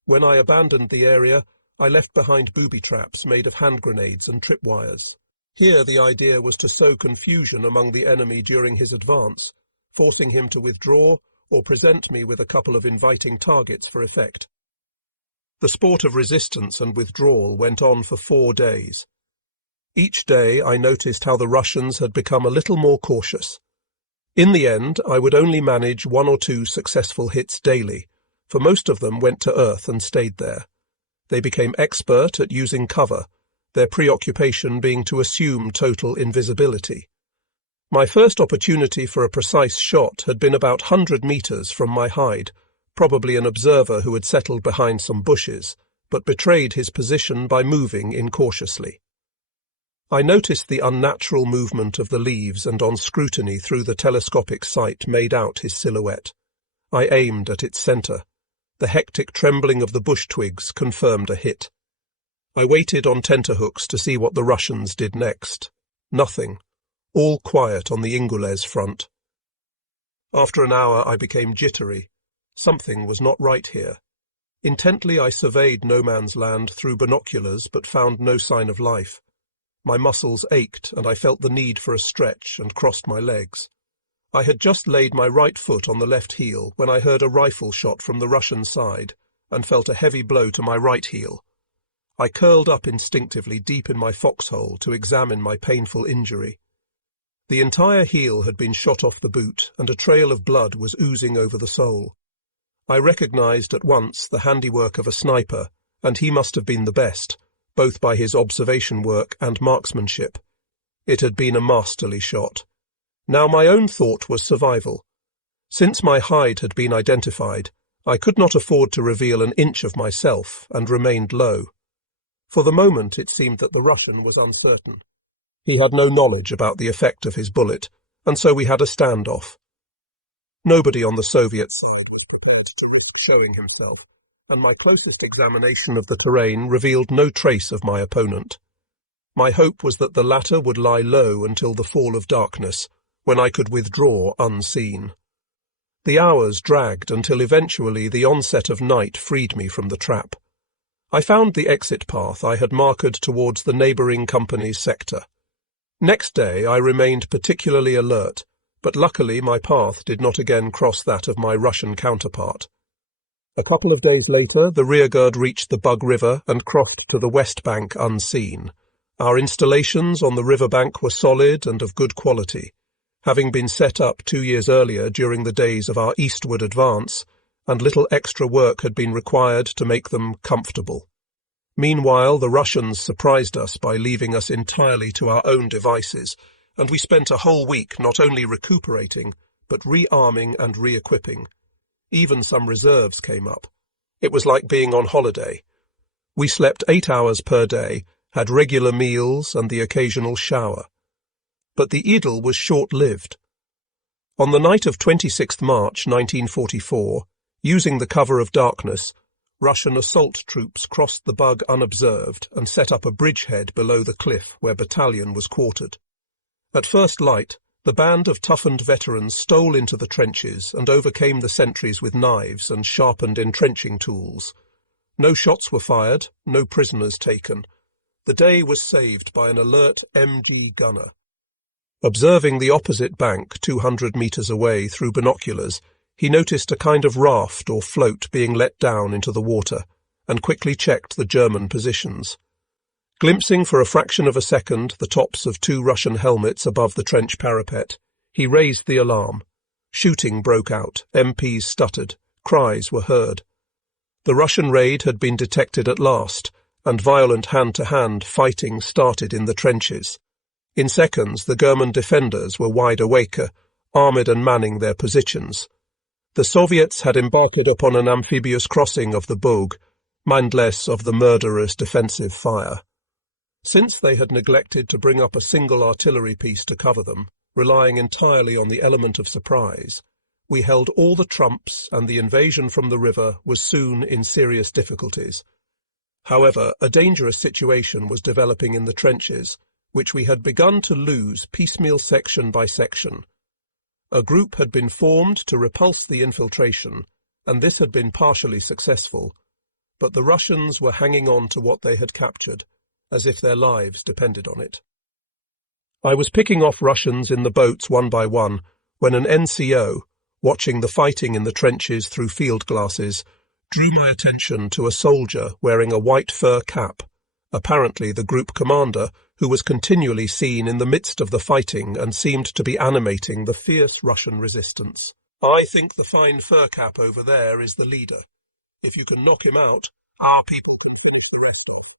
When I abandoned the area, I left behind booby traps made of hand grenades and tripwires. Here the idea was to sow confusion among the enemy during his advance, forcing him to withdraw or present me with a couple of inviting targets for effect. The sport of resistance and withdrawal went on for 4 days. Each day I noticed how the Russians had become a little more cautious. In the end, I would only manage 1 or 2 successful hits daily, for most of them went to earth and stayed there. They became expert at using cover, their preoccupation being to assume total invisibility. My first opportunity for a precise shot had been about 100 meters from my hide, probably an observer who had settled behind some bushes, but betrayed his position by moving incautiously. I noticed the unnatural movement of the leaves and on scrutiny through the telescopic sight made out his silhouette. I aimed at its centre. The hectic trembling of the bush twigs confirmed a hit. I waited on tenterhooks to see what the Russians did next. Nothing. All quiet on the Ingles front. After an hour I became jittery. Something was not right here. Intently I surveyed no man's land through binoculars but found no sign of life. My muscles ached and I felt the need for a stretch and crossed my legs. I had just laid my right foot on the left heel when I heard a rifle shot from the Russian side and felt a heavy blow to my right heel. I curled up instinctively deep in my foxhole to examine my painful injury. The entire heel had been shot off the boot and a trail of blood was oozing over the sole. I recognized at once the handiwork of a sniper, and he must have been the best, both by his observation work and marksmanship. It had been a masterly shot. Now my own thought was survival. Since my hide had been identified, I could not afford to reveal an inch of myself and remained low. For the moment it seemed that the Russian was uncertain. He had no knowledge about the effect of his bullet, and so we had a standoff. Nobody on the Soviet side was prepared to risk showing himself, and my closest examination of the terrain revealed no trace of my opponent. My hope was that the latter would lie low until the fall of darkness, when I could withdraw unseen. The hours dragged until eventually the onset of night freed me from the trap. I found the exit path I had marked towards the neighbouring company's sector. Next day I remained particularly alert, but luckily my path did not again cross that of my Russian counterpart. A couple of days later the rearguard reached the Bug River and crossed to the west bank unseen. Our installations on the riverbank were solid and of good quality, having been set up 2 years earlier during the days of our eastward advance, and little extra work had been required to make them comfortable. Meanwhile, the Russians surprised us by leaving us entirely to our own devices, and we spent a whole week not only recuperating, but rearming and re-equipping. Even some reserves came up. It was like being on holiday. We slept 8 hours per day, had regular meals and the occasional shower. But the idyll was short-lived. On the night of 26th March 1944, using the cover of darkness, Russian assault troops crossed the Bug unobserved and set up a bridgehead below the cliff where battalion was quartered. At first light, the band of toughened veterans stole into the trenches and overcame the sentries with knives and sharpened entrenching tools. No shots were fired, no prisoners taken. The day was saved by an alert MG gunner. Observing the opposite bank 200 meters away through binoculars, he noticed a kind of raft or float being let down into the water, and quickly checked the German positions. Glimpsing for a fraction of a second the tops of 2 Russian helmets above the trench parapet, he raised the alarm. Shooting broke out, MPs stuttered, cries were heard. The Russian raid had been detected at last, and violent hand-to-hand fighting started in the trenches. In seconds, the German defenders were wide awake, armoured and manning their positions. The Soviets had embarked upon an amphibious crossing of the Bug, mindless of the murderous defensive fire. Since they had neglected to bring up a single artillery piece to cover them, relying entirely on the element of surprise, we held all the trumps, and the invasion from the river was soon in serious difficulties. However, a dangerous situation was developing in the trenches, which we had begun to lose piecemeal section by section. A group had been formed to repulse the infiltration, and this had been partially successful, but the Russians were hanging on to what they had captured, as if their lives depended on it. I was picking off Russians in the boats one by one, when an NCO, watching the fighting in the trenches through field glasses, drew my attention to a soldier wearing a white fur cap, apparently the group commander, who was continually seen in the midst of the fighting and seemed to be animating the fierce Russian resistance. "I think the fine fur cap over there is the leader. If you can knock him out, our people can finish the rest off."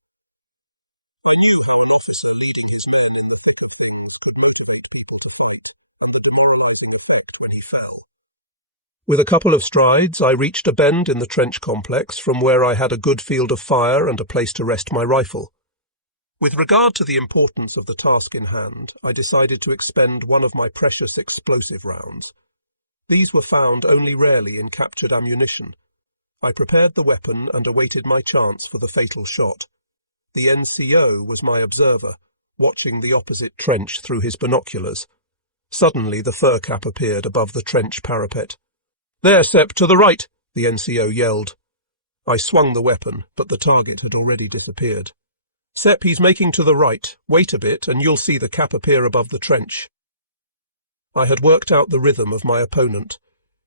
I knew how an officer leading his men in the thick of things could motivate people to fight, and the demoralizing effect when he fell. With a couple of strides, I reached a bend in the trench complex from where I had a good field of fire and a place to rest my rifle. With regard to the importance of the task in hand, I decided to expend one of my precious explosive rounds. These were found only rarely in captured ammunition. I prepared the weapon and awaited my chance for the fatal shot. The NCO was my observer, watching the opposite trench through his binoculars. Suddenly the fur cap appeared above the trench parapet. "There, Sepp, to the right!" the NCO yelled. I swung the weapon, but the target had already disappeared. "Sepp, he's making to the right. Wait a bit, and you'll see the cap appear above the trench." I had worked out the rhythm of my opponent.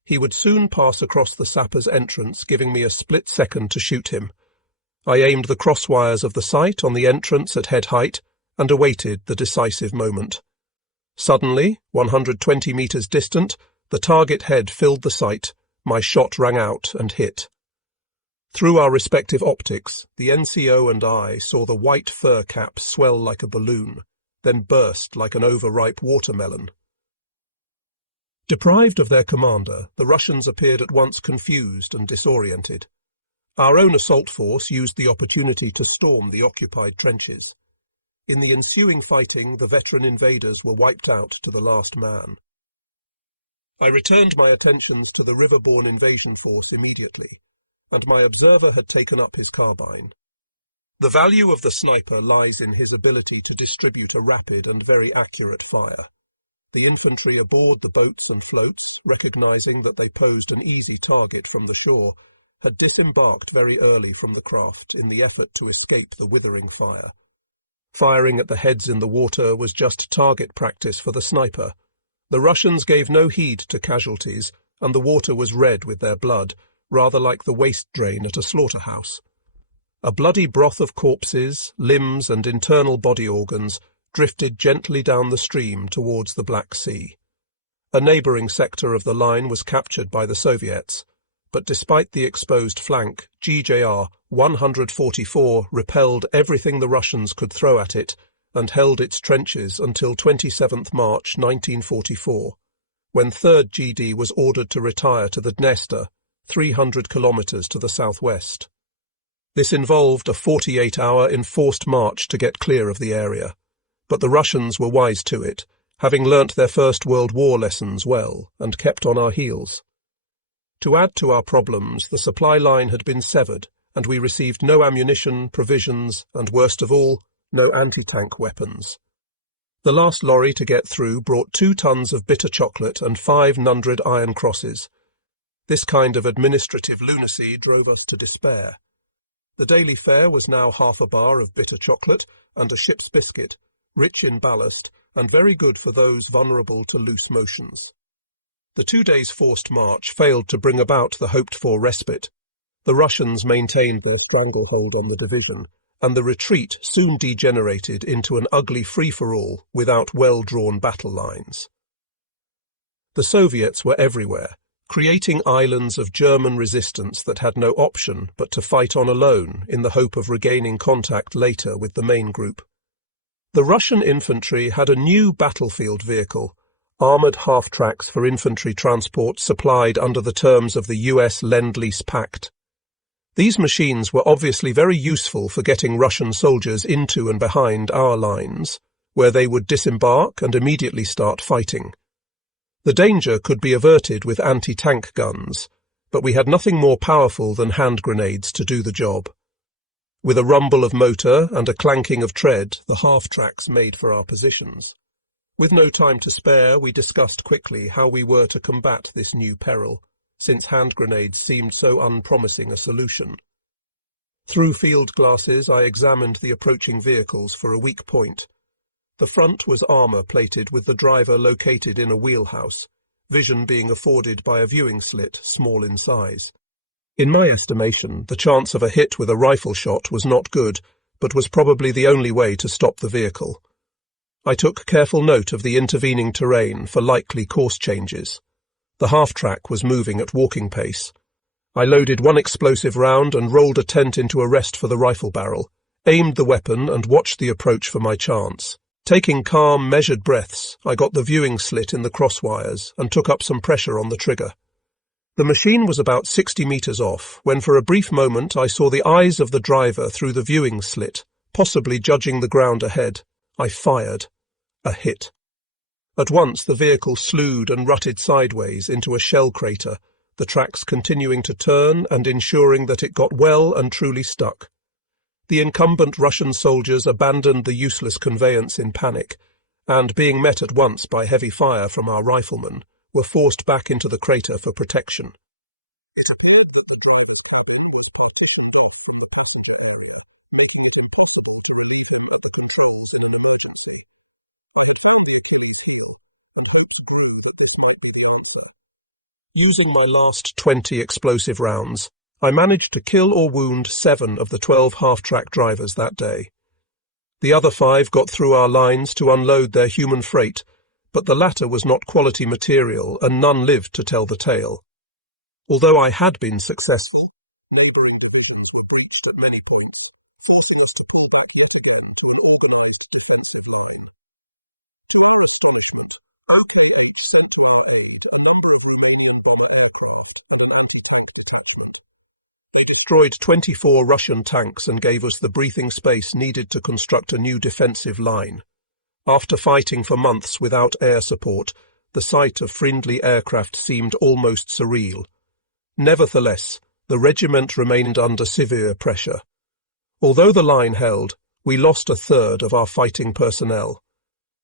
He would soon pass across the sapper's entrance, giving me a split second to shoot him. I aimed the crosswires of the sight on the entrance at head height and awaited the decisive moment. Suddenly, 120 metres distant, the target head filled the sight, my shot rang out and hit. Through our respective optics, the NCO and I saw the white fur cap swell like a balloon, then burst like an overripe watermelon. Deprived of their commander, the Russians appeared at once confused and disoriented. Our own assault force used the opportunity to storm the occupied trenches. In the ensuing fighting, the veteran invaders were wiped out to the last man. I returned my attentions to the river-borne invasion force immediately, and my observer had taken up his carbine. The value of the sniper lies in his ability to distribute a rapid and very accurate fire. The infantry aboard the boats and floats, recognizing that they posed an easy target from the shore, had disembarked very early from the craft in the effort to escape the withering fire. Firing at the heads in the water was just target practice for the sniper. The Russians gave no heed to casualties, and the water was red with their blood, rather like the waste drain at a slaughterhouse. A bloody broth of corpses, limbs, and internal body organs drifted gently down the stream towards the Black Sea. A neighbouring sector of the line was captured by the Soviets, but despite the exposed flank, GJR 144 repelled everything the Russians could throw at it and held its trenches until 27th March 1944, when 3rd GD was ordered to retire to the Dnester, 300 kilometres to the southwest. This involved a 48-hour enforced march to get clear of the area, but the Russians were wise to it, having learnt their First World War lessons well and kept on our heels. To add to our problems, the supply line had been severed, and we received no ammunition, provisions, and worst of all, no anti-tank weapons. The last lorry to get through brought 2 tons of bitter chocolate and 500 iron crosses. This kind of administrative lunacy drove us to despair. The daily fare was now half a bar of bitter chocolate and a ship's biscuit, rich in ballast and very good for those vulnerable to loose motions. The 2 days' forced march failed to bring about the hoped-for respite. The Russians maintained their stranglehold on the division, and the retreat soon degenerated into an ugly free-for-all without well-drawn battle lines. The Soviets were everywhere, creating islands of German resistance that had no option but to fight on alone in the hope of regaining contact later with the main group. The Russian infantry had a new battlefield vehicle, armoured half-tracks for infantry transport supplied under the terms of the US Lend-Lease Pact. These machines were obviously very useful for getting Russian soldiers into and behind our lines, where they would disembark and immediately start fighting. The danger could be averted with anti-tank guns, but we had nothing more powerful than hand grenades to do the job. With a rumble of motor and a clanking of tread, the half-tracks made for our positions. With no time to spare, we discussed quickly how we were to combat this new peril, since hand grenades seemed so unpromising a solution. Through field glasses, I examined the approaching vehicles for a weak point. The front was armour-plated with the driver located in a wheelhouse, vision being afforded by a viewing slit small in size. In my estimation, the chance of a hit with a rifle shot was not good, but was probably the only way to stop the vehicle. I took careful note of the intervening terrain for likely course changes. The half-track was moving at walking pace. I loaded one explosive round and rolled a tent into a rest for the rifle barrel, aimed the weapon and watched the approach for my chance. Taking calm, measured breaths, I got the viewing slit in the crosswires and took up some pressure on the trigger. The machine was about 60 metres off, when for a brief moment I saw the eyes of the driver through the viewing slit, possibly judging the ground ahead. I fired. A hit. At once the vehicle slewed and rutted sideways into a shell crater, the tracks continuing to turn and ensuring that it got well and truly stuck. The incumbent Russian soldiers abandoned the useless conveyance in panic, and, being met at once by heavy fire from our riflemen, were forced back into the crater for protection. It appeared that the driver's cabin was partitioned off from the passenger area, making it impossible to relieve him at the controls in an emergency. I had found the Achilles heel, and hopes grew that this might be the answer. Using my last 20 explosive rounds, I managed to kill or wound 7 of the 12 half-track drivers that day. The other 5 got through our lines to unload their human freight, but the latter was not quality material and none lived to tell the tale. Although I had been successful, neighbouring divisions were breached at many points, forcing us to pull back yet again to an organised defensive line. To our astonishment, OKH sent to our aid a number of Romanian bomber aircraft and an anti-tank detachment. They destroyed 24 Russian tanks and gave us the breathing space needed to construct a new defensive line. After fighting for months without air support, the sight of friendly aircraft seemed almost surreal. Nevertheless, the regiment remained under severe pressure. Although the line held, we lost a third of our fighting personnel.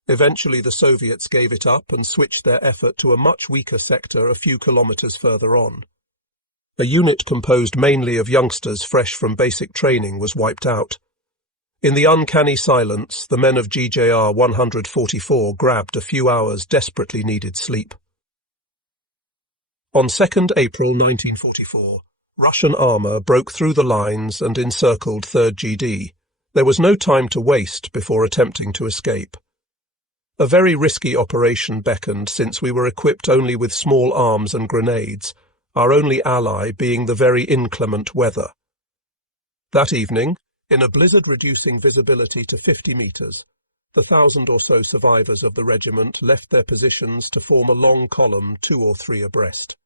Eventually the Soviets gave it up and switched their effort to a much weaker sector a few kilometres further on. A unit composed mainly of youngsters fresh from basic training was wiped out. In the uncanny silence, the men of GJR 144 grabbed a few hours' desperately needed sleep. On 2nd April 1944, Russian armour broke through the lines and encircled 3rd GD. There was no time to waste before attempting to escape. A very risky operation beckoned since we were equipped only with small arms and grenades, our only ally being the very inclement weather. That evening, in a blizzard reducing visibility to 50 metres, the 1,000 or so survivors of the regiment left their positions to form a long column 2 or 3 abreast.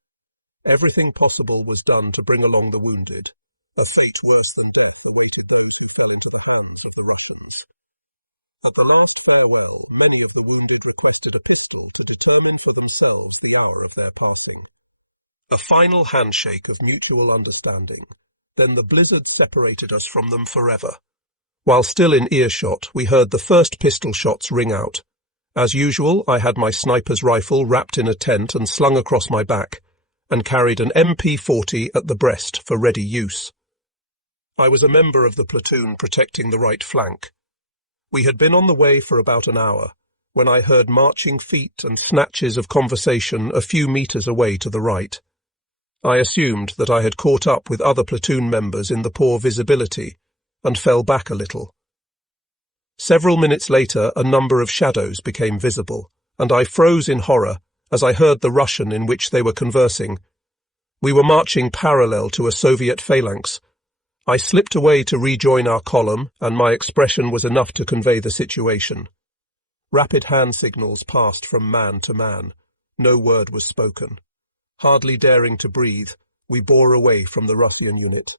Everything possible was done to bring along the wounded. A fate worse than death awaited those who fell into the hands of the Russians. At the last farewell, many of the wounded requested a pistol to determine for themselves the hour of their passing. A final handshake of mutual understanding, then the blizzard separated us from them forever. While still in earshot, we heard the first pistol shots ring out. As usual, I had my sniper's rifle wrapped in a tent and slung across my back, and carried an MP40 at the breast for ready use. I was a member of the platoon protecting the right flank. We had been on the way for about an hour, when I heard marching feet and snatches of conversation a few meters away to the right. I assumed that I had caught up with other platoon members in the poor visibility and fell back a little. Several minutes later, a number of shadows became visible, and I froze in horror as I heard the Russian in which they were conversing. We were marching parallel to a Soviet phalanx. I slipped away to rejoin our column, and my expression was enough to convey the situation. Rapid hand signals passed from man to man. No word was spoken. Hardly daring to breathe, we bore away from the Russian unit.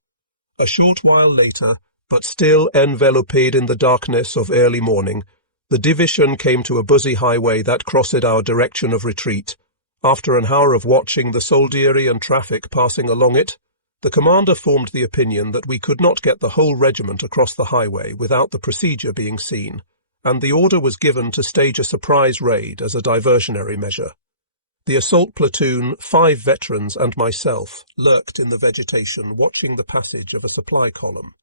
A short while later, but still enveloped in the darkness of early morning, the division came to a busy highway that crossed our direction of retreat. After an hour of watching the soldiery and traffic passing along it, the commander formed the opinion that we could not get the whole regiment across the highway without the procedure being seen, and the order was given to stage a surprise raid as a diversionary measure. The assault platoon, 5 veterans and myself, lurked in the vegetation watching the passage of a supply column.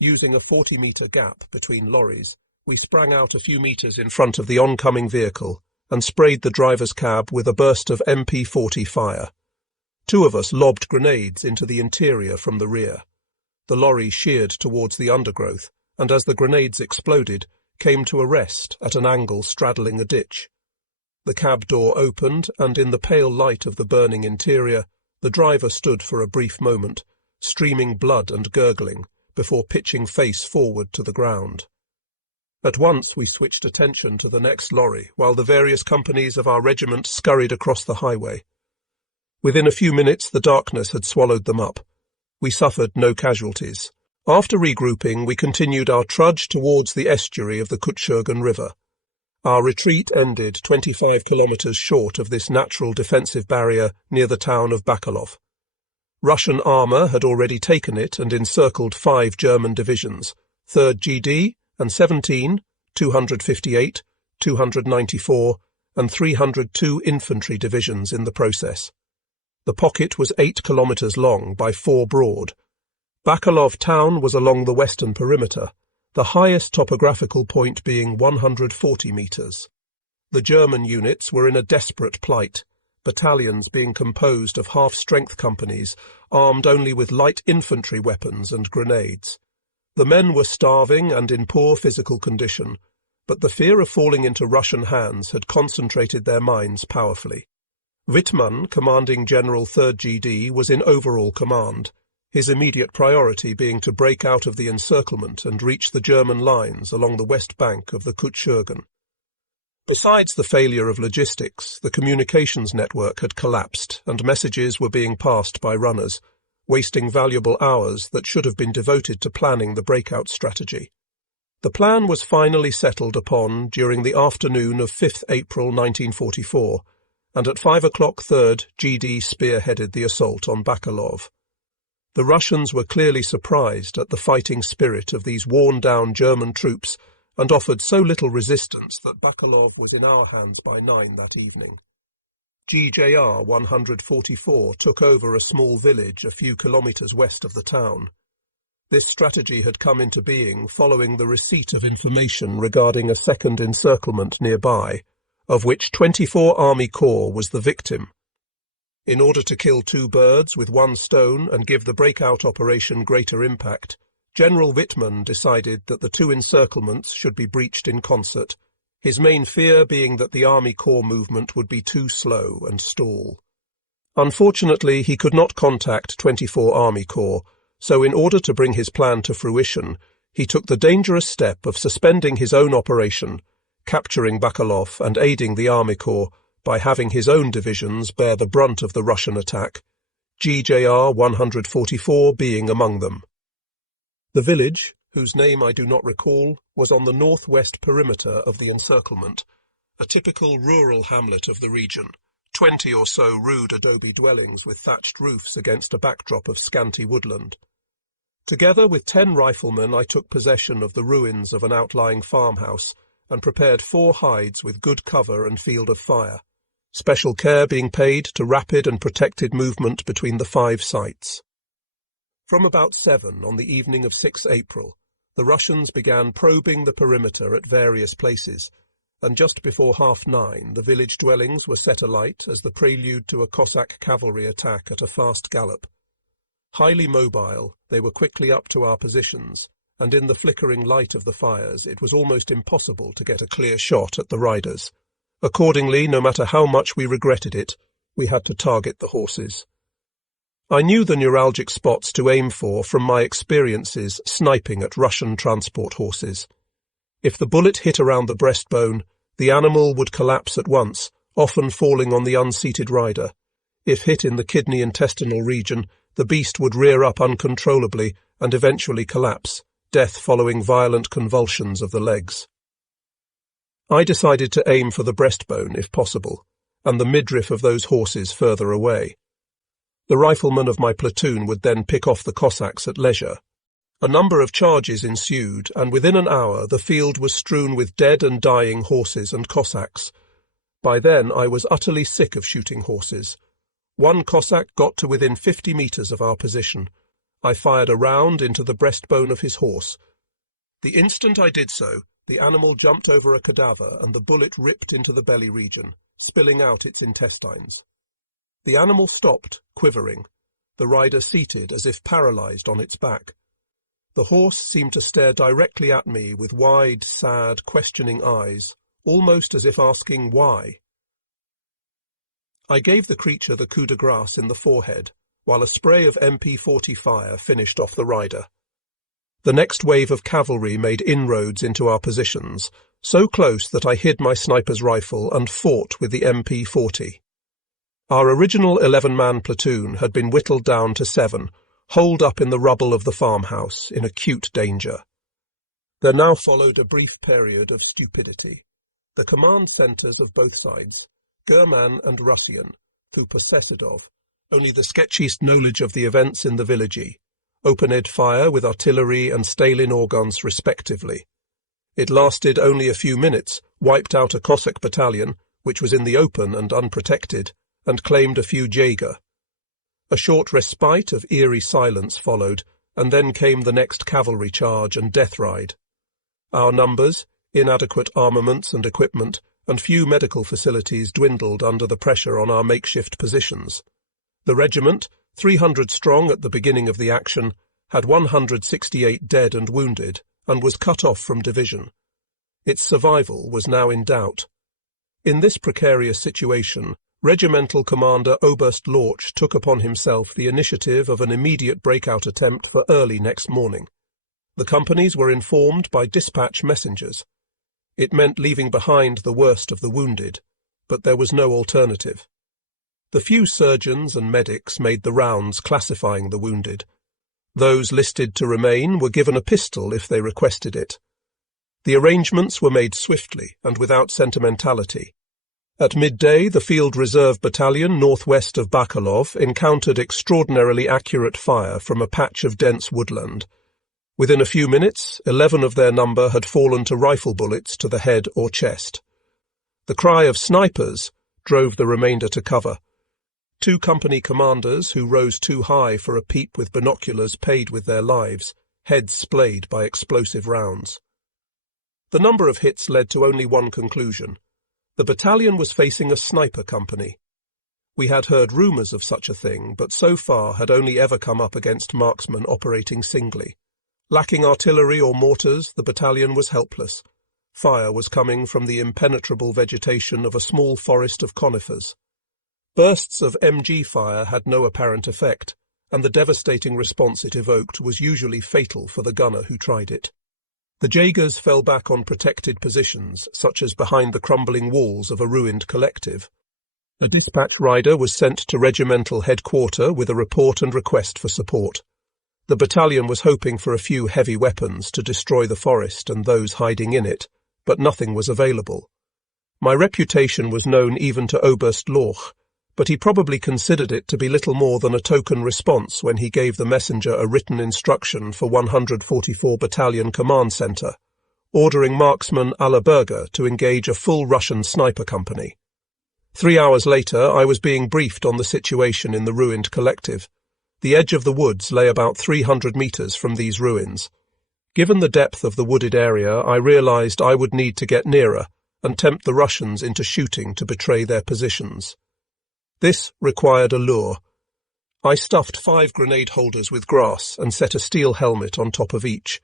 Using a 40-metre gap between lorries, we sprang out a few metres in front of the oncoming vehicle and sprayed the driver's cab with a burst of MP40 fire. 2 of us lobbed grenades into the interior from the rear. The lorry sheared towards the undergrowth, and as the grenades exploded, came to a rest at an angle straddling a ditch. The cab door opened, and in the pale light of the burning interior, the driver stood for a brief moment, streaming blood and gurgling, before pitching face forward to the ground. At once we switched attention to the next lorry, while the various companies of our regiment scurried across the highway. Within a few minutes the darkness had swallowed them up. We suffered no casualties. After regrouping, we continued our trudge towards the estuary of the Kutschurgen River. Our retreat ended 25 kilometers short of this natural defensive barrier near the town of Bakalov. Russian armour had already taken it and encircled 5 German divisions, 3rd GD and 17, 258, 294, and 302 infantry divisions in the process. The pocket was 8 kilometres long by 4 broad. Bakalov town was along the western perimeter, the highest topographical point being 140 metres. The German units were in a desperate plight, battalions being composed of half-strength companies, armed only with light infantry weapons and grenades. The men were starving and in poor physical condition, but the fear of falling into Russian hands had concentrated their minds powerfully. Wittmann, commanding General 3rd GD, was in overall command, his immediate priority being to break out of the encirclement and reach the German lines along the west bank of the Kutschurgen. Besides the failure of logistics, the communications network had collapsed and messages were being passed by runners, wasting valuable hours that should have been devoted to planning the breakout strategy. The plan was finally settled upon during the afternoon of 5th April 1944, and at 5 o'clock 3rd GD spearheaded the assault on Bakalov. The Russians were clearly surprised at the fighting spirit of these worn-down German troops and offered so little resistance that Bakalov was in our hands by 9 that evening. GJR 144 took over a small village a few kilometres west of the town. This strategy had come into being following the receipt of information regarding a second encirclement nearby, of which 24 Army Corps was the victim. In order to kill 2 birds with 1 stone and give the breakout operation greater impact, General Wittmann decided that the 2 encirclements should be breached in concert, his main fear being that the Army Corps movement would be too slow and stall. Unfortunately, he could not contact 24 Army Corps, so in order to bring his plan to fruition, he took the dangerous step of suspending his own operation, capturing Bakalov and aiding the Army Corps by having his own divisions bear the brunt of the Russian attack, GJR 144 being among them. The village, whose name I do not recall, was on the northwest perimeter of the encirclement, a typical rural hamlet of the region, 20 or so rude adobe dwellings with thatched roofs against a backdrop of scanty woodland. Together with 10 riflemen, I took possession of the ruins of an outlying farmhouse and prepared 4 hides with good cover and field of fire, special care being paid to rapid and protected movement between the 5 sites. From about 7 on the evening of 6 April, the Russians began probing the perimeter at various places, and just before 9:30 the village dwellings were set alight as the prelude to a Cossack cavalry attack at a fast gallop. Highly mobile, they were quickly up to our positions, and in the flickering light of the fires it was almost impossible to get a clear shot at the riders. Accordingly, no matter how much we regretted it, we had to target the horses. I knew the neuralgic spots to aim for from my experiences sniping at Russian transport horses. If the bullet hit around the breastbone, the animal would collapse at once, often falling on the unseated rider. If hit in the kidney-intestinal region, the beast would rear up uncontrollably and eventually collapse, death following violent convulsions of the legs. I decided to aim for the breastbone, if possible, and the midriff of those horses further away. The riflemen of my platoon would then pick off the Cossacks at leisure. A number of charges ensued, and within an hour the field was strewn with dead and dying horses and Cossacks. By then I was utterly sick of shooting horses. One Cossack got to within 50 metres of our position. I fired a round into the breastbone of his horse. The instant I did so, the animal jumped over a cadaver and the bullet ripped into the belly region, spilling out its intestines. The animal stopped, quivering, the rider seated as if paralysed on its back. The horse seemed to stare directly at me with wide, sad, questioning eyes, almost as if asking why. I gave the creature the coup de grace in the forehead, while a spray of MP40 fire finished off the rider. The next wave of cavalry made inroads into our positions, so close that I hid my sniper's rifle and fought with the MP40. Our original 11-man platoon had been whittled down to 7, holed up in the rubble of the farmhouse, in acute danger. There now followed a brief period of stupidity. The command centres of both sides, German and Russian, through Posesidov, only the sketchiest knowledge of the events in the village, opened fire with artillery and Stalin organs respectively. It lasted only a few minutes, wiped out a Cossack battalion, which was in the open and unprotected, and claimed a few Jaeger. A short respite of eerie silence followed, and then came the next cavalry charge and death ride. Our numbers, inadequate armaments and equipment, and few medical facilities dwindled under the pressure on our makeshift positions. The regiment, 300 strong at the beginning of the action, had 168 dead and wounded, and was cut off from division. Its survival was now in doubt. In this precarious situation, Regimental Commander Oberst Lorch took upon himself the initiative of an immediate breakout attempt for early next morning. The companies were informed by dispatch messengers. It meant leaving behind the worst of the wounded, but there was no alternative. The few surgeons and medics made the rounds classifying the wounded. Those listed to remain were given a pistol if they requested it. The arrangements were made swiftly and without sentimentality. At midday, the Field Reserve Battalion northwest of Bakalov encountered extraordinarily accurate fire from a patch of dense woodland. Within a few minutes, 11 of their number had fallen to rifle bullets to the head or chest. The cry of snipers drove the remainder to cover. 2 company commanders who rose too high for a peep with binoculars paid with their lives, heads splayed by explosive rounds. The number of hits led to only one conclusion. The battalion was facing a sniper company. We had heard rumours of such a thing, but so far had only ever come up against marksmen operating singly. Lacking artillery or mortars, the battalion was helpless. Fire was coming from the impenetrable vegetation of a small forest of conifers. Bursts of MG fire had no apparent effect, and the devastating response it evoked was usually fatal for the gunner who tried it. The Jaegers fell back on protected positions, such as behind the crumbling walls of a ruined collective. A dispatch rider was sent to regimental headquarters with a report and request for support. The battalion was hoping for a few heavy weapons to destroy the forest and those hiding in it, but nothing was available. My reputation was known even to Oberst Lorch, but he probably considered it to be little more than a token response when he gave the messenger a written instruction for 144 Battalion Command Centre, ordering marksman Allerberger to engage a full Russian sniper company. 3 hours later, I was being briefed on the situation in the ruined collective. The edge of the woods lay about 300 metres from these ruins. Given the depth of the wooded area, I realised I would need to get nearer, and tempt the Russians into shooting to betray their positions. This required a lure. I stuffed 5 grenade holders with grass and set a steel helmet on top of each.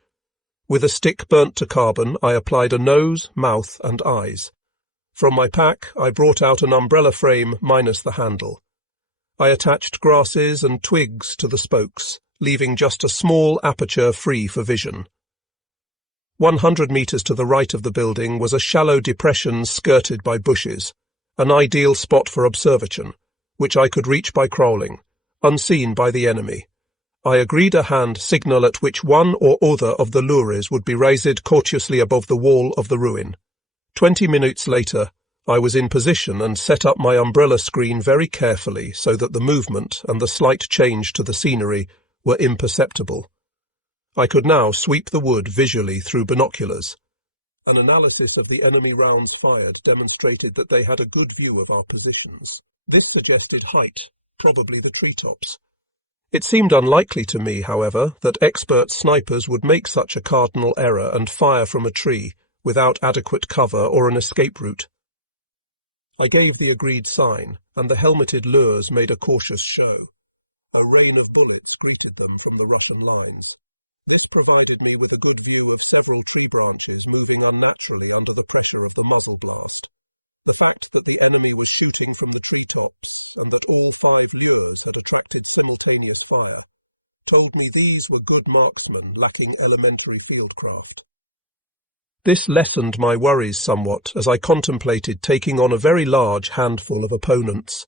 With a stick burnt to carbon, I applied a nose, mouth, and eyes. From my pack, I brought out an umbrella frame minus the handle. I attached grasses and twigs to the spokes, leaving just a small aperture free for vision. 100 meters to the right of the building was a shallow depression skirted by bushes, an ideal spot for observation, which I could reach by crawling, unseen by the enemy. I agreed a hand signal at which one or other of the lures would be raised courteously above the wall of the ruin. 20 minutes later, I was in position and set up my umbrella screen very carefully so that the movement and the slight change to the scenery were imperceptible. I could now sweep the wood visually through binoculars. An analysis of the enemy rounds fired demonstrated that they had a good view of our positions. This suggested height, probably the treetops. It seemed unlikely to me, however, that expert snipers would make such a cardinal error and fire from a tree without adequate cover or an escape route. I gave the agreed sign, and the helmeted lures made a cautious show. A rain of bullets greeted them from the Russian lines. This provided me with a good view of several tree branches moving unnaturally under the pressure of the muzzle blast. The fact that the enemy was shooting from the treetops and that all 5 lures had attracted simultaneous fire told me these were good marksmen lacking elementary fieldcraft. This lessened my worries somewhat as I contemplated taking on a very large handful of opponents.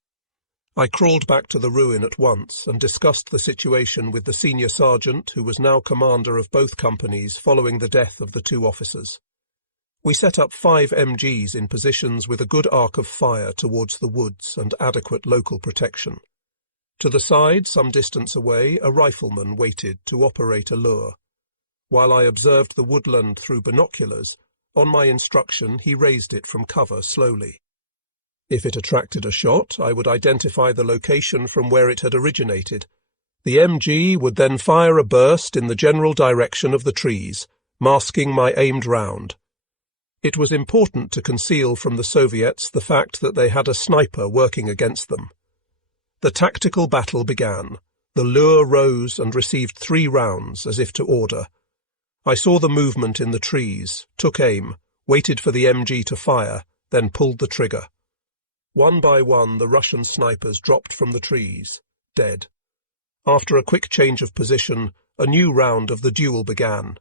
I crawled back to the ruin at once and discussed the situation with the senior sergeant who was now commander of both companies following the death of the 2 officers. We set up 5 MGs in positions with a good arc of fire towards the woods and adequate local protection. To the side, some distance away, a rifleman waited to operate a lure. While I observed the woodland through binoculars, on my instruction he raised it from cover slowly. If it attracted a shot, I would identify the location from where it had originated. The MG would then fire a burst in the general direction of the trees, masking my aimed round. It was important to conceal from the Soviets the fact that they had a sniper working against them. The tactical battle began. The lure rose and received 3 rounds, as if to order. I saw the movement in the trees, took aim, waited for the MG to fire, then pulled the trigger. One by one, the Russian snipers dropped from the trees, dead. After a quick change of position, a new round of the duel began.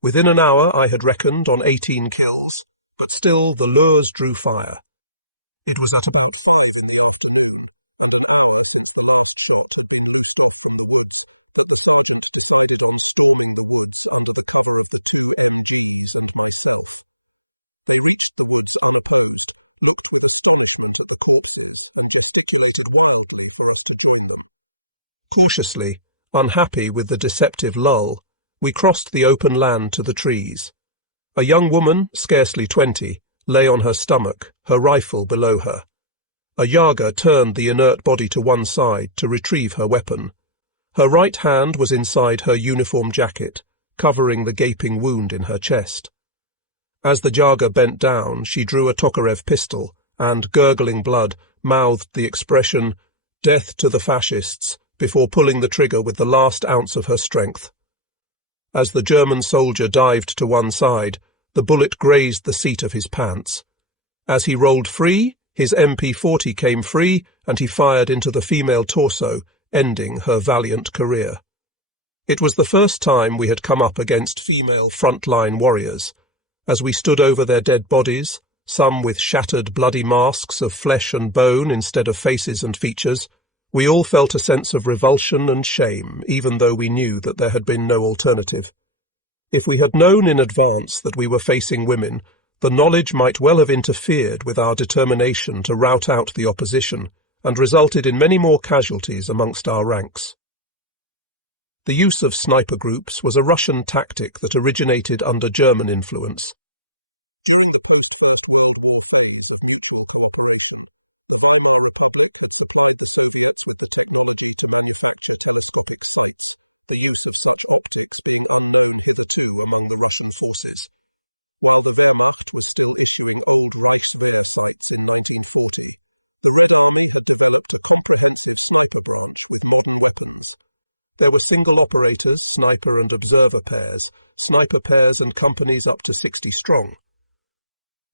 Within an hour I had reckoned on 18 kills, but still the lures drew fire. It was at about 5 in the afternoon, and an hour since the last shot had been loosed off from the woods, that the sergeant decided on storming the woods under the cover of the 2 MGs and myself. They reached the woods unopposed, looked with astonishment at the corpses, and gesticulated wildly for us to join them. Cautiously, unhappy with the deceptive lull, we crossed the open land to the trees. A young woman, scarcely 20, lay on her stomach, her rifle below her. A Yager turned the inert body to one side to retrieve her weapon. Her right hand was inside her uniform jacket, covering the gaping wound in her chest. As the Yager bent down, she drew a Tokarev pistol and, gurgling blood, mouthed the expression, "Death to the fascists," before pulling the trigger with the last ounce of her strength. As the German soldier dived to one side, the bullet grazed the seat of his pants. As he rolled free, his MP40 came free, and he fired into the female torso, ending her valiant career. It was the first time we had come up against female frontline warriors. As we stood over their dead bodies, some with shattered bloody masks of flesh and bone instead of faces and features, we all felt a sense of revulsion and shame, even though we knew that there had been no alternative. If we had known in advance that we were facing women, the knowledge might well have interfered with our determination to rout out the opposition, and resulted in many more casualties amongst our ranks. The use of sniper groups was a Russian tactic that originated under German influence. During the post-First World War phase of mutual cooperation, the Weimar Republic had supplied the Soviets with the technology to manufacture telescopic sights, the use of such optics being unknown hitherto among the Russian forces. While the Wehrmacht was still issuing old Reichswehr sights in 1940, the Red Army had developed a comprehensive sniper branch with modern weapons. There were single operators, sniper and observer pairs, sniper pairs and companies up to 60 strong.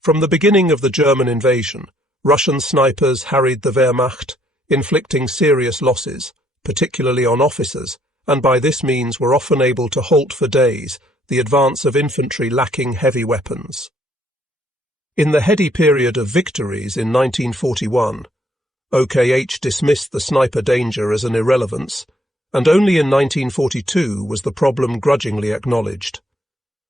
From the beginning of the German invasion, Russian snipers harried the Wehrmacht, inflicting serious losses, particularly on officers, and by this means were often able to halt for days the advance of infantry lacking heavy weapons. In the heady period of victories in 1941, OKH dismissed the sniper danger as an irrelevance, and only in 1942 was the problem grudgingly acknowledged.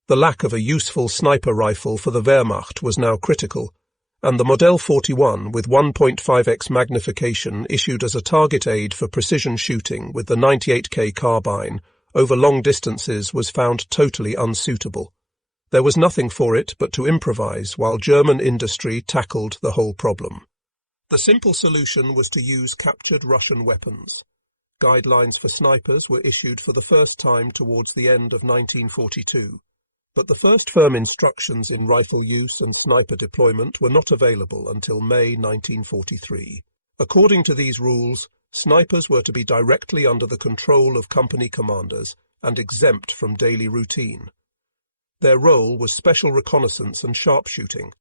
The lack of a useful sniper rifle for the Wehrmacht was now critical, and the Model 41 with 1.5x magnification issued as a target aid for precision shooting with the 98K carbine over long distances was found totally unsuitable. There was nothing for it but to improvise while German industry tackled the whole problem. The simple solution was to use captured Russian weapons. Guidelines for snipers were issued for the first time towards the end of 1942, but the first firm instructions in rifle use and sniper deployment were not available until May 1943. According to these rules, snipers were to be directly under the control of company commanders and exempt from daily routine. Their role was special reconnaissance and sharpshooting,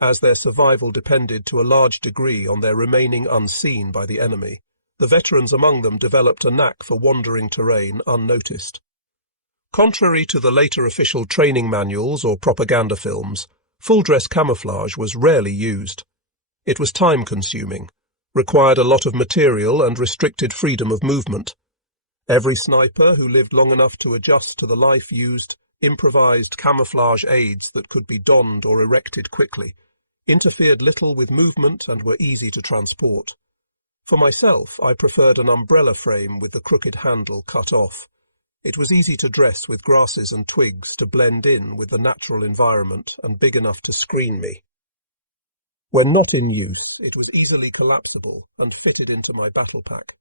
as their survival depended to a large degree on their remaining unseen by the enemy. The veterans among them developed a knack for wandering terrain unnoticed. Contrary to the later official training manuals or propaganda films, full-dress camouflage was rarely used. It was time-consuming, required a lot of material and restricted freedom of movement. Every sniper who lived long enough to adjust to the life used improvised camouflage aids that could be donned or erected quickly, interfered little with movement and were easy to transport. For myself, I preferred an umbrella frame with the crooked handle cut off. It was easy to dress with grasses and twigs to blend in with the natural environment and big enough to screen me. When not in use, it was easily collapsible and fitted into my battle pack.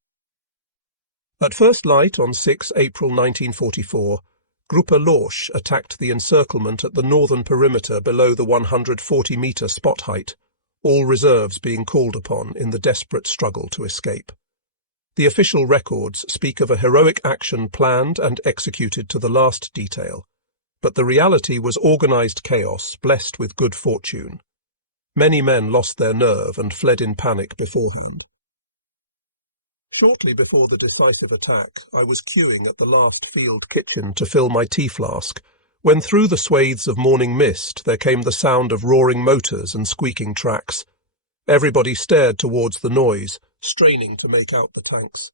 At first light on 6 April 1944, Gruppe Lorsch attacked the encirclement at the northern perimeter below the 140-metre spot height, all reserves being called upon in the desperate struggle to escape. The official records speak of a heroic action planned and executed to the last detail, but the reality was organised chaos blessed with good fortune. Many men lost their nerve and fled in panic beforehand. Shortly before the decisive attack, I was queuing at the last field kitchen to fill my tea flask, when through the swathes of morning mist there came the sound of roaring motors and squeaking tracks. Everybody stared towards the noise, straining to make out the tanks.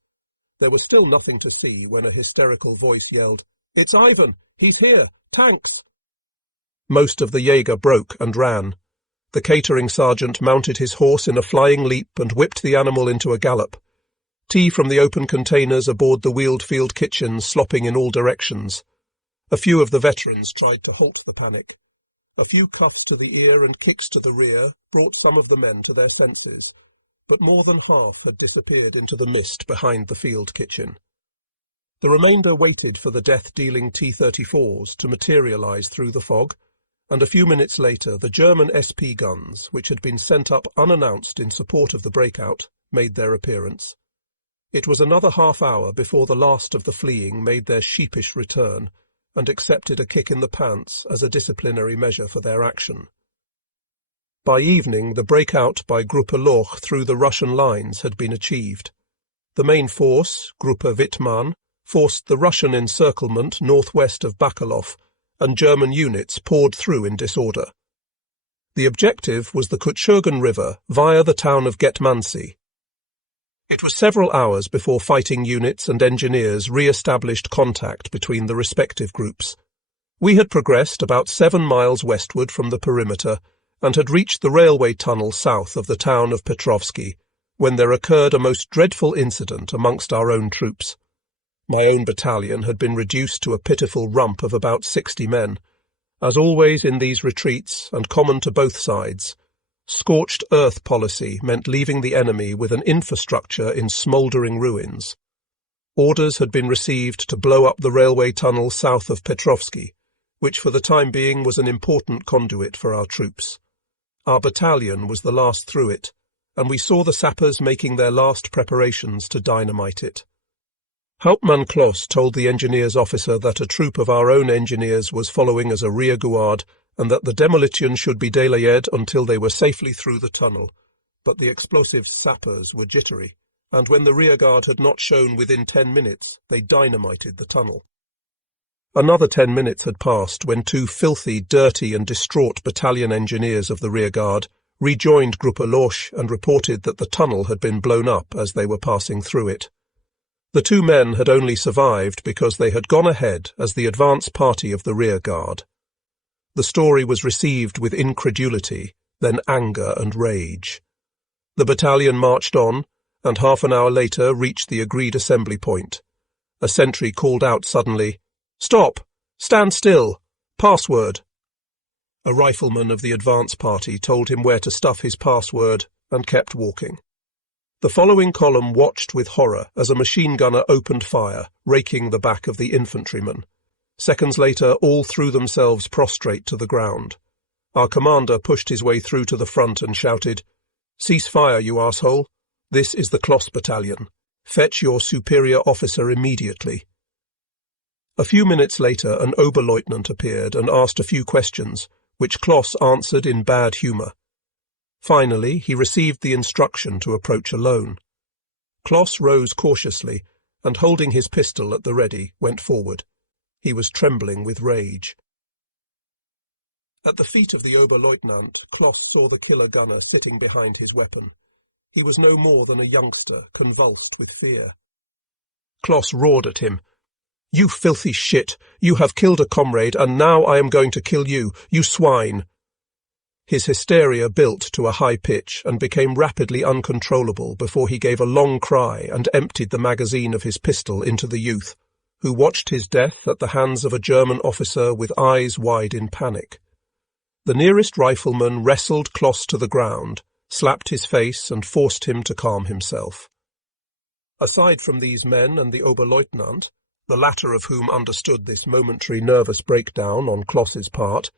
There was still nothing to see when a hysterical voice yelled, "It's Ivan! He's here! Tanks!" Most of the Jaeger broke and ran. The catering sergeant mounted his horse in a flying leap and whipped the animal into a gallop. Tea from the open containers aboard the wheeled field kitchen slopping in all directions. A few of the veterans tried to halt the panic. A few cuffs to the ear and kicks to the rear brought some of the men to their senses, but more than half had disappeared into the mist behind the field kitchen. The remainder waited for the death-dealing T-34s to materialize through the fog, and a few minutes later the German SP guns, which had been sent up unannounced in support of the breakout, made their appearance. It was another half-hour before the last of the fleeing made their sheepish return and accepted a kick in the pants as a disciplinary measure for their action. By evening, the breakout by Gruppe Lorsch through the Russian lines had been achieved. The main force, Gruppe Wittmann, forced the Russian encirclement northwest of Bakalov, and German units poured through in disorder. The objective was the Kutschurgen River via the town of Getmansi. It was several hours before fighting units and engineers re-established contact between the respective groups. We had progressed about 7 miles westward from the perimeter and had reached the railway tunnel south of the town of Petrovsky, when there occurred a most dreadful incident amongst our own troops. My own battalion had been reduced to a pitiful rump of about 60 men. As always in these retreats, and common to both sides, scorched earth policy meant leaving the enemy with an infrastructure in smouldering ruins. Orders had been received to blow up the railway tunnel south of Petrovsky, which for the time being was an important conduit for our troops. Our battalion was the last through it, and we saw the sappers making their last preparations to dynamite it. Hauptmann Kloss told the engineers officer that a troop of our own engineers was following as a rearguard and that the demolition should be delayed until they were safely through the tunnel, but the explosive sappers were jittery, and when the rearguard had not shown within 10 minutes, they dynamited the tunnel. Another 10 minutes had passed when two filthy, dirty and distraught battalion engineers of the rearguard rejoined Gruppe Loch and reported that the tunnel had been blown up as they were passing through it. The two men had only survived because they had gone ahead as the advance party of the rearguard. The story was received with incredulity, then anger and rage. The battalion marched on, and half an hour later reached the agreed assembly point. A sentry called out suddenly, "Stop! Stand still! Password!" A rifleman of the advance party told him where to stuff his password and kept walking. The following column watched with horror as a machine gunner opened fire, raking the back of the infantryman. Seconds later, all threw themselves prostrate to the ground. Our commander pushed his way through to the front and shouted, "Cease fire, you arsehole! This is the Kloss battalion. Fetch your superior officer immediately." A few minutes later, an Oberleutnant appeared and asked a few questions, which Kloss answered in bad humour. Finally, he received the instruction to approach alone. Kloss rose cautiously, and holding his pistol at the ready, went forward. He was trembling with rage. At the feet of the Oberleutnant, Kloss saw the killer gunner sitting behind his weapon. He was no more than a youngster, convulsed with fear. Kloss roared at him, "You filthy shit! You have killed a comrade, and now I am going to kill you, you swine!" His hysteria built to a high pitch and became rapidly uncontrollable before he gave a long cry and emptied the magazine of his pistol into the youth, who watched his death at the hands of a German officer with eyes wide in panic. The nearest rifleman wrestled Kloss to the ground, slapped his face and forced him to calm himself. Aside from these men and the Oberleutnant, the latter of whom understood this momentary nervous breakdown on Kloss's part,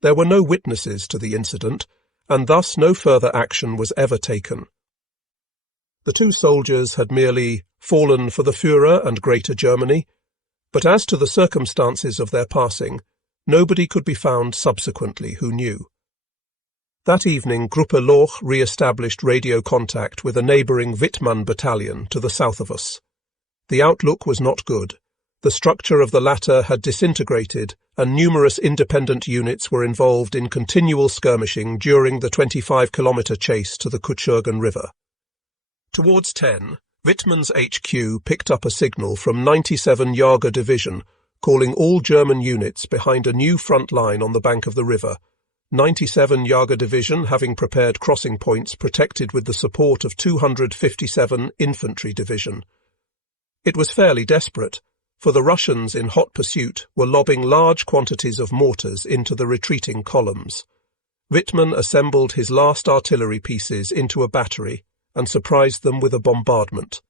there were no witnesses to the incident, and thus no further action was ever taken. The two soldiers had merely fallen for the Führer and Greater Germany, but as to the circumstances of their passing, nobody could be found subsequently who knew. That evening, Gruppe Loch re-established radio contact with a neighbouring Wittmann battalion to the south of us. The outlook was not good. The structure of the latter had disintegrated, and numerous independent units were involved in continual skirmishing during the 25-kilometre chase to the Kutschurgen River. Towards 10, Wittmann's HQ picked up a signal from 97 Jager Division, calling all German units behind a new front line on the bank of the river, 97 Jager Division having prepared crossing points protected with the support of 257 Infantry Division. It was fairly desperate, for the Russians in hot pursuit were lobbing large quantities of mortars into the retreating columns. Wittmann assembled his last artillery pieces into a battery and surprised them with a bombardment.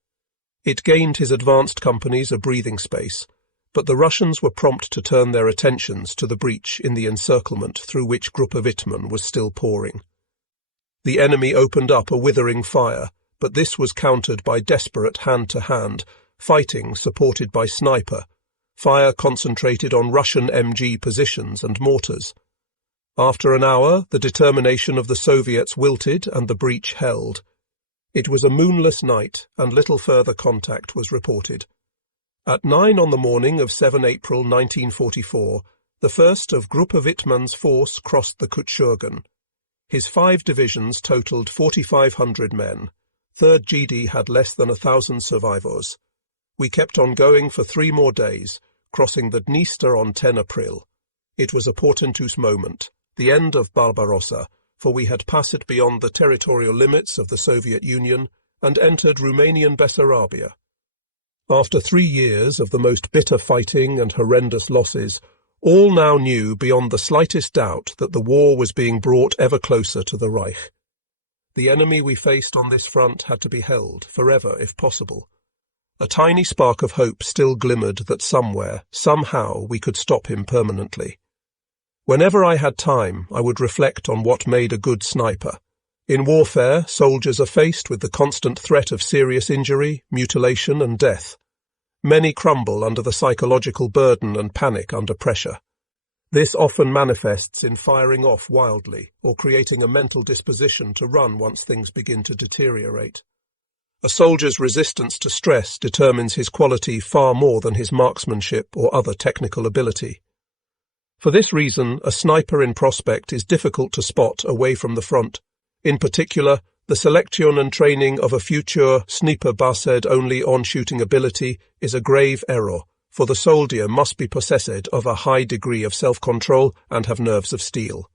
It gained his advanced companies a breathing space, but the Russians were prompt to turn their attentions to the breach in the encirclement through which Gruppe Wittmann was still pouring. The enemy opened up a withering fire, but this was countered by desperate hand-to-hand fighting supported by sniper, fire concentrated on Russian MG positions and mortars. After an hour, the determination of the Soviets wilted and the breach held. It was a moonless night, and little further contact was reported. At 9 on the morning of 7 April 1944, the first of Gruppe Wittmann's force crossed the Kutschurgen. His 5 divisions totalled 4,500 men. 3rd GD had less than 1,000 survivors. We kept on going for 3 more days, crossing the Dniester on 10 April. It was a portentous moment, the end of Barbarossa, for we had passed beyond the territorial limits of the Soviet Union and entered Romanian Bessarabia. After 3 years of the most bitter fighting and horrendous losses, all now knew beyond the slightest doubt that the war was being brought ever closer to the Reich. The enemy we faced on this front had to be held, forever if possible. A tiny spark of hope still glimmered that somewhere, somehow, we could stop him permanently. Whenever I had time, I would reflect on what made a good sniper. In warfare, soldiers are faced with the constant threat of serious injury, mutilation, and death. Many crumble under the psychological burden and panic under pressure. This often manifests in firing off wildly or creating a mental disposition to run once things begin to deteriorate. A soldier's resistance to stress determines his quality far more than his marksmanship or other technical ability. For this reason, a sniper in prospect is difficult to spot away from the front. In particular, the selection and training of a future sniper based only on shooting ability is a grave error, for the soldier must be possessed of a high degree of self-control and have nerves of steel.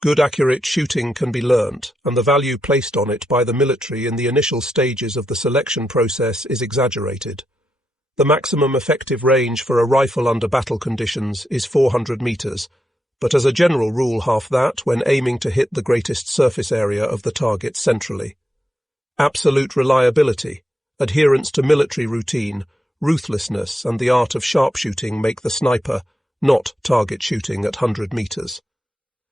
Good accurate shooting can be learnt, and the value placed on it by the military in the initial stages of the selection process is exaggerated. The maximum effective range for a rifle under battle conditions is 400 meters, but as a general rule half that when aiming to hit the greatest surface area of the target centrally. Absolute reliability, adherence to military routine, ruthlessness and the art of sharpshooting make the sniper, not target shooting at 100 meters.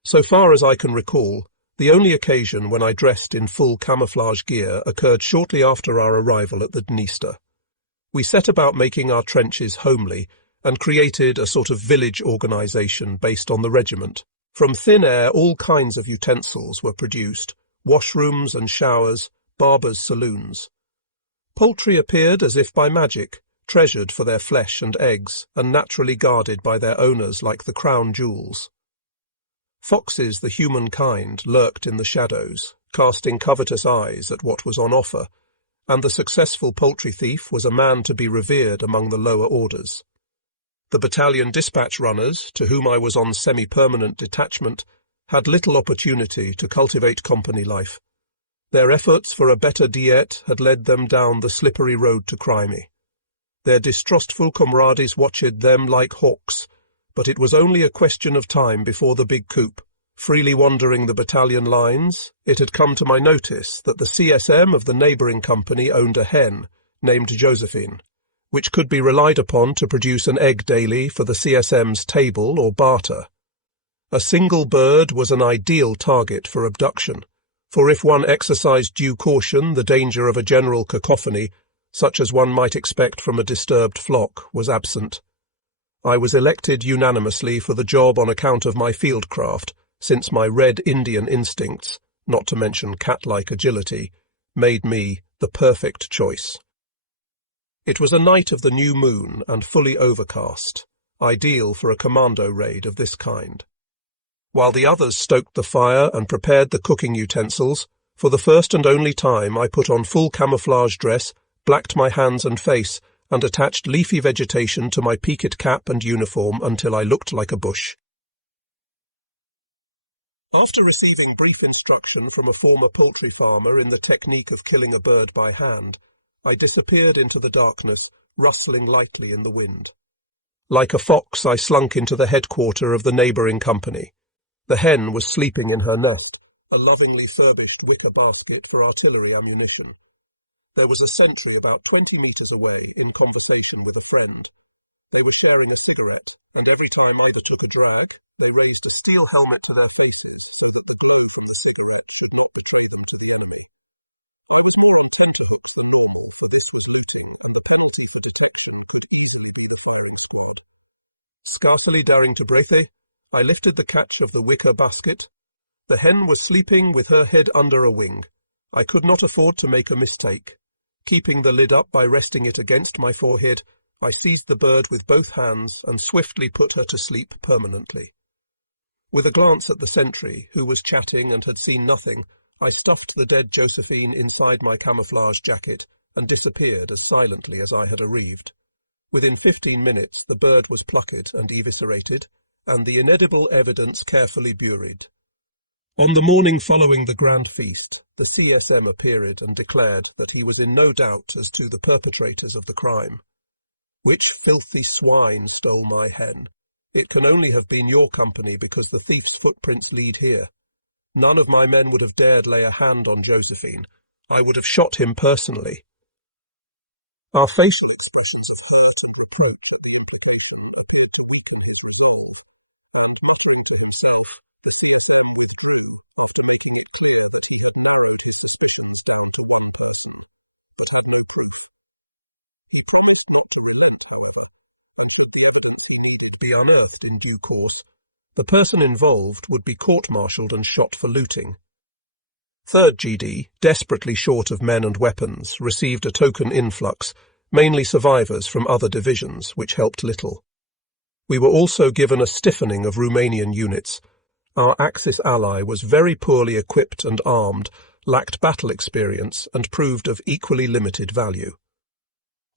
So far as I can recall, the only occasion when I dressed in full camouflage gear occurred shortly after our arrival at the Dniester. We set about making our trenches homely and created a sort of village organisation based on the regiment. From thin air all kinds of utensils were produced, washrooms and showers, barbers' saloons. Poultry appeared as if by magic, treasured for their flesh and eggs, and naturally guarded by their owners like the crown jewels. Foxes, the humankind, lurked in the shadows, casting covetous eyes at what was on offer, and the successful poultry thief was a man to be revered among the lower orders. The battalion dispatch runners, to whom I was on semi-permanent detachment, had little opportunity to cultivate company life. Their efforts for a better diet had led them down the slippery road to crimey. Their distrustful comrades watched them like hawks, but it was only a question of time before the big coup. Freely wandering the battalion lines, it had come to my notice that the CSM of the neighbouring company owned a hen, named Josephine, which could be relied upon to produce an egg daily for the CSM's table or barter. A single bird was an ideal target for abduction, for if one exercised due caution, the danger of a general cacophony, such as one might expect from a disturbed flock, was absent. I was elected unanimously for the job on account of my fieldcraft, since my red Indian instincts, not to mention cat-like agility, made me the perfect choice. It was a night of the new moon and fully overcast, ideal for a commando raid of this kind. While the others stoked the fire and prepared the cooking utensils, for the first and only time I put on full camouflage dress, blacked my hands and face, and attached leafy vegetation to my peaked cap and uniform until I looked like a bush. After receiving brief instruction from a former poultry farmer in the technique of killing a bird by hand, I disappeared into the darkness, rustling lightly in the wind. Like a fox, I slunk into the headquarter of the neighbouring company. The hen was sleeping in her nest, a lovingly furbished wicker basket for artillery ammunition. There was a sentry about 20 metres away in conversation with a friend. They were sharing a cigarette, and every time either took a drag, they raised a steel helmet to their faces so that the glow from the cigarette should not betray them to the enemy. I was more on tenterhooks than normal, for this was looting, and the penalty for detection could easily be the firing squad. Scarcely daring to breathe, I lifted the catch of the wicker basket. The hen was sleeping with her head under a wing. I could not afford to make a mistake. Keeping the lid up by resting it against my forehead, I seized the bird with both hands and swiftly put her to sleep permanently. With a glance at the sentry, who was chatting and had seen nothing, I stuffed the dead Josephine inside my camouflage jacket and disappeared as silently as I had arrived. Within 15 minutes the bird was plucked and eviscerated, and the inedible evidence carefully buried. On the morning following the grand feast, the CSM appeared and declared that he was in no doubt as to the perpetrators of the crime. "Which filthy swine stole my hen? It can only have been your company because the thief's footprints lead here. None of my men would have dared lay a hand on Josephine. I would have shot him personally." Our facial expressions of hurt and reproach at the implication appeared to weaken his resolve, and, muttering to himself, the CSM withdrew after making it clear that he had narrowed his suspicions down to one person, but had no proof. He promised not to relent, however, and should the evidence he needed be unearthed in due course, the person involved would be court-martialed and shot for looting. 3rd GD, desperately short of men and weapons, received a token influx, mainly survivors from other divisions, which helped little. We were also given a stiffening of Romanian units. Our Axis ally was very poorly equipped and armed, lacked battle experience, and proved of equally limited value.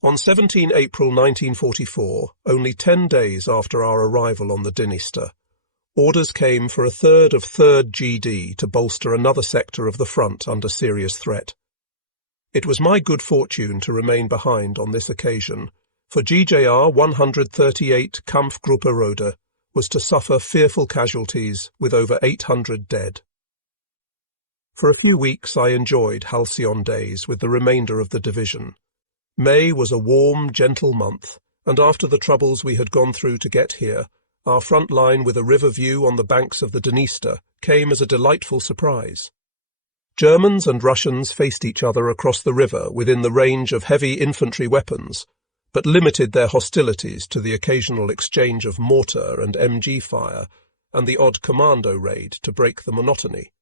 On 17 April 1944, only 10 days after our arrival on the Dniester, orders came for a third of 3rd GD to bolster another sector of the front under serious threat. It was my good fortune to remain behind on this occasion, for GJR 138 Kampfgruppe Rode was to suffer fearful casualties with over 800 dead. For a few weeks I enjoyed halcyon days with the remainder of the division. May was a warm, gentle month, and after the troubles we had gone through to get here, our front line with a river view on the banks of the Dniester came as a delightful surprise. Germans and Russians faced each other across the river within the range of heavy infantry weapons, but limited their hostilities to the occasional exchange of mortar and MG fire and the odd commando raid to break the monotony.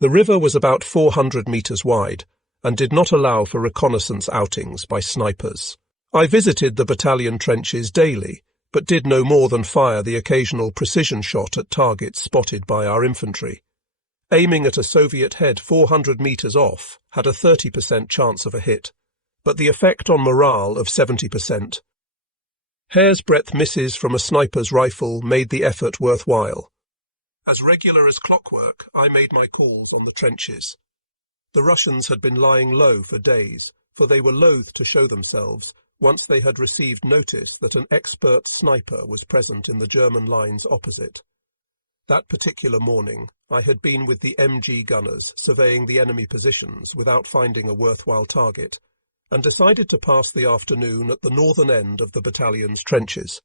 The river was about 400 metres wide and did not allow for reconnaissance outings by snipers. I visited the battalion trenches daily, but did no more than fire the occasional precision shot at targets spotted by our infantry. Aiming at a Soviet head 400 metres off had a 30% chance of a hit, but the effect on morale of 70%. Hair's breadth misses from a sniper's rifle made the effort worthwhile. As regular as clockwork, I made my calls on the trenches. The Russians had been lying low for days, for they were loath to show themselves once they had received notice that an expert sniper was present in the German lines opposite. That particular morning, I had been with the MG gunners surveying the enemy positions without finding a worthwhile target, and decided to pass the afternoon at the northern end of the battalion's trenches.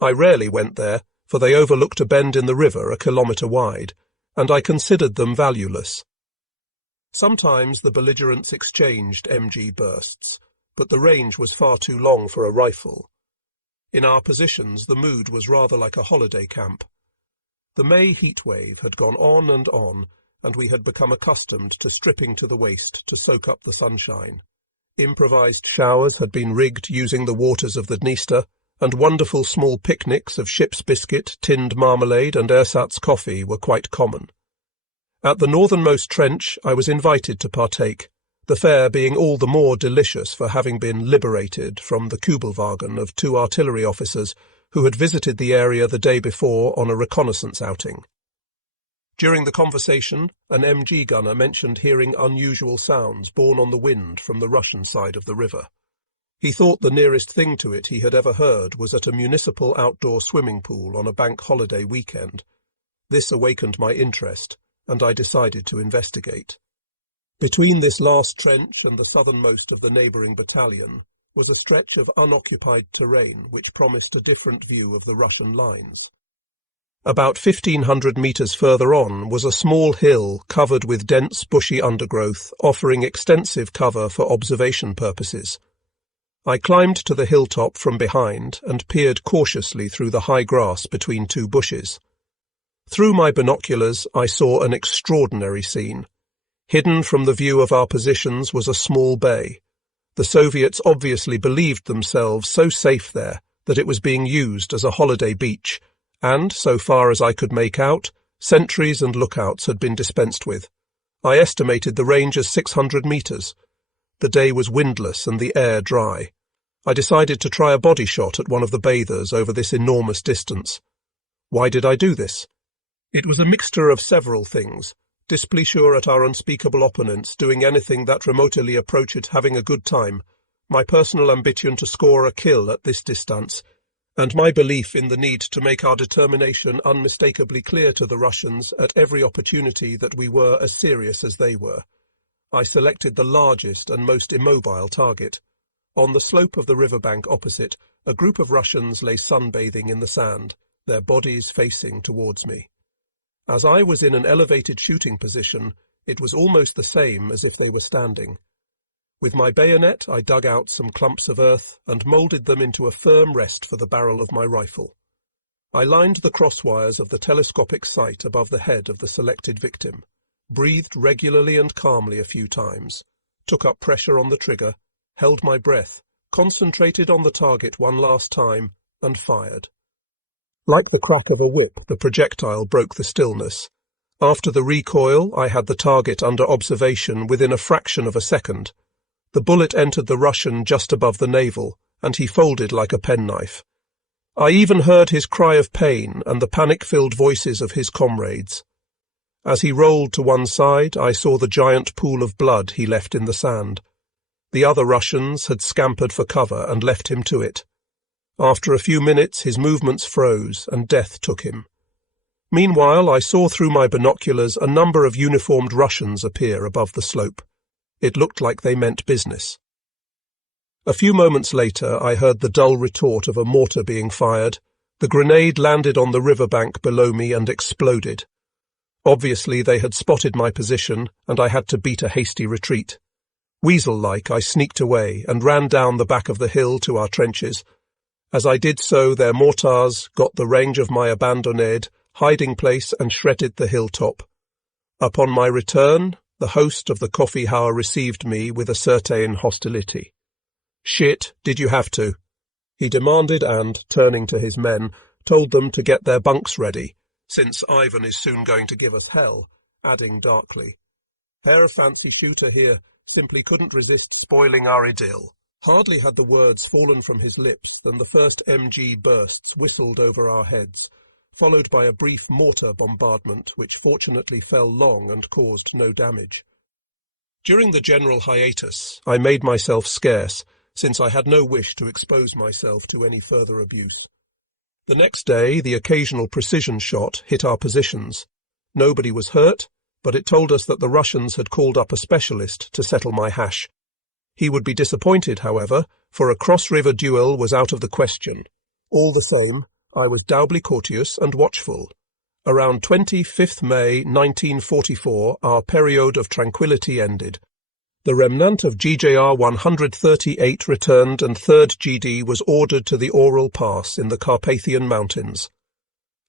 I rarely went there, for they overlooked a bend in the river a kilometre wide, and I considered them valueless. Sometimes the belligerents exchanged MG bursts, but the range was far too long for a rifle. In our positions, the mood was rather like a holiday camp. The May heatwave had gone on, and we had become accustomed to stripping to the waist to soak up the sunshine. Improvised showers had been rigged using the waters of the Dniester, and wonderful small picnics of ship's biscuit, tinned marmalade, and ersatz coffee were quite common. At the northernmost trench I was invited to partake, the fare being all the more delicious for having been liberated from the Kübelwagen of 2 artillery officers who had visited the area the day before on a reconnaissance outing. During the conversation, an MG gunner mentioned hearing unusual sounds borne on the wind from the Russian side of the river. He thought the nearest thing to it he had ever heard was at a municipal outdoor swimming pool on a bank holiday weekend. This awakened my interest, and I decided to investigate. Between this last trench and the southernmost of the neighbouring battalion was a stretch of unoccupied terrain which promised a different view of the Russian lines. About 1,500 metres further on was a small hill covered with dense bushy undergrowth, offering extensive cover for observation purposes. I climbed to the hilltop from behind and peered cautiously through the high grass between 2 bushes. Through my binoculars I saw an extraordinary scene. Hidden from the view of our positions was a small bay. The Soviets obviously believed themselves so safe there that it was being used as a holiday beach, and, so far as I could make out, sentries and lookouts had been dispensed with. I estimated the range as 600 metres. The day was windless and the air dry. I decided to try a body shot at one of the bathers over this enormous distance. Why did I do this? It was a mixture of several things. Displeasure at our unspeakable opponents doing anything that remotely approached having a good time, my personal ambition to score a kill at this distance, and my belief in the need to make our determination unmistakably clear to the Russians at every opportunity that we were as serious as they were. I selected the largest and most immobile target. On the slope of the riverbank opposite, a group of Russians lay sunbathing in the sand, their bodies facing towards me. As I was in an elevated shooting position, it was almost the same as if they were standing. With my bayonet, I dug out some clumps of earth and moulded them into a firm rest for the barrel of my rifle. I lined the crosswires of the telescopic sight above the head of the selected victim, breathed regularly and calmly a few times, took up pressure on the trigger, held my breath, concentrated on the target one last time, and fired. Like the crack of a whip, the projectile broke the stillness. After the recoil, I had the target under observation within a fraction of a second. The bullet entered the Russian just above the navel, and he folded like a penknife. I even heard his cry of pain and the panic-filled voices of his comrades. As he rolled to one side, I saw the giant pool of blood he left in the sand. The other Russians had scampered for cover and left him to it. After a few minutes, his movements froze, and death took him. Meanwhile, I saw through my binoculars a number of uniformed Russians appear above the slope. It looked like they meant business. A few moments later, I heard the dull retort of a mortar being fired. The grenade landed on the riverbank below me and exploded. Obviously, they had spotted my position, and I had to beat a hasty retreat. Weasel-like, I sneaked away and ran down the back of the hill to our trenches. As I did so, their mortars got the range of my abandonned hiding place and shredded the hilltop. Upon my return, the host of the coffee hour received me with a certain hostility. "Shit, did you have to?" he demanded and, turning to his men, told them to get their bunks ready, since Ivan is soon going to give us hell, adding darkly, "Herr Fancy Shooter here simply couldn't resist spoiling our idyll." Hardly had the words fallen from his lips than the first MG bursts whistled over our heads, followed by a brief mortar bombardment which fortunately fell long and caused no damage. During the general hiatus, I made myself scarce, since I had no wish to expose myself to any further abuse. The next day, the occasional precision shot hit our positions. Nobody was hurt, but it told us that the Russians had called up a specialist to settle my hash. He would be disappointed, however, for a cross-river duel was out of the question. All the same, I was doubly courteous and watchful. Around 25th May 1944, our period of tranquility ended. The remnant of GJR 138 returned and 3rd GD was ordered to the Oral Pass in the Carpathian Mountains.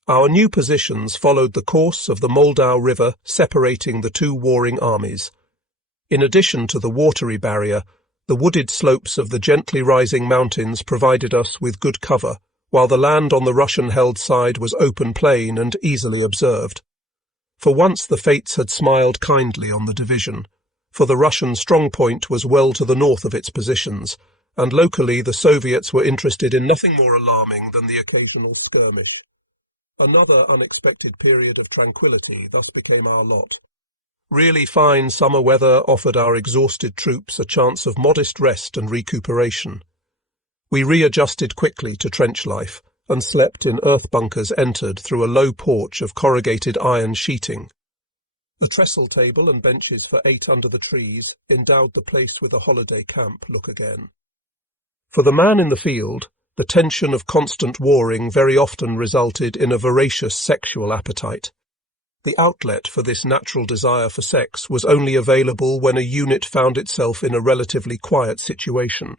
Our new positions followed the course of the Moldau River separating the two warring armies. In addition to the watery barrier, the wooded slopes of the gently rising mountains provided us with good cover, while the land on the Russian-held side was open plain and easily observed. For once the fates had smiled kindly on the division, for the Russian strong point was well to the north of its positions, and locally the Soviets were interested in nothing more alarming than the occasional skirmish. Another unexpected period of tranquility thus became our lot. Really fine summer weather offered our exhausted troops a chance of modest rest and recuperation. We readjusted quickly to trench life and slept in earth bunkers entered through a low porch of corrugated iron sheeting. A trestle table and benches for 8 under the trees endowed the place with a holiday camp look again. For the man in the field, the tension of constant warring very often resulted in a voracious sexual appetite. The outlet for this natural desire for sex was only available when a unit found itself in a relatively quiet situation.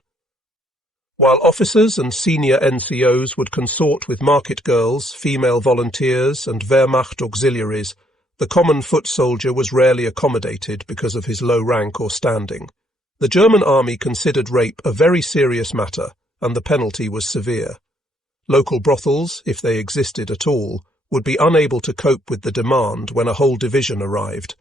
While officers and senior NCOs would consort with market girls, female volunteers, and Wehrmacht auxiliaries, the common foot soldier was rarely accommodated because of his low rank or standing. The German army considered rape a very serious matter, and the penalty was severe. Local brothels, if they existed at all, would be unable to cope with the demand when a whole division arrived,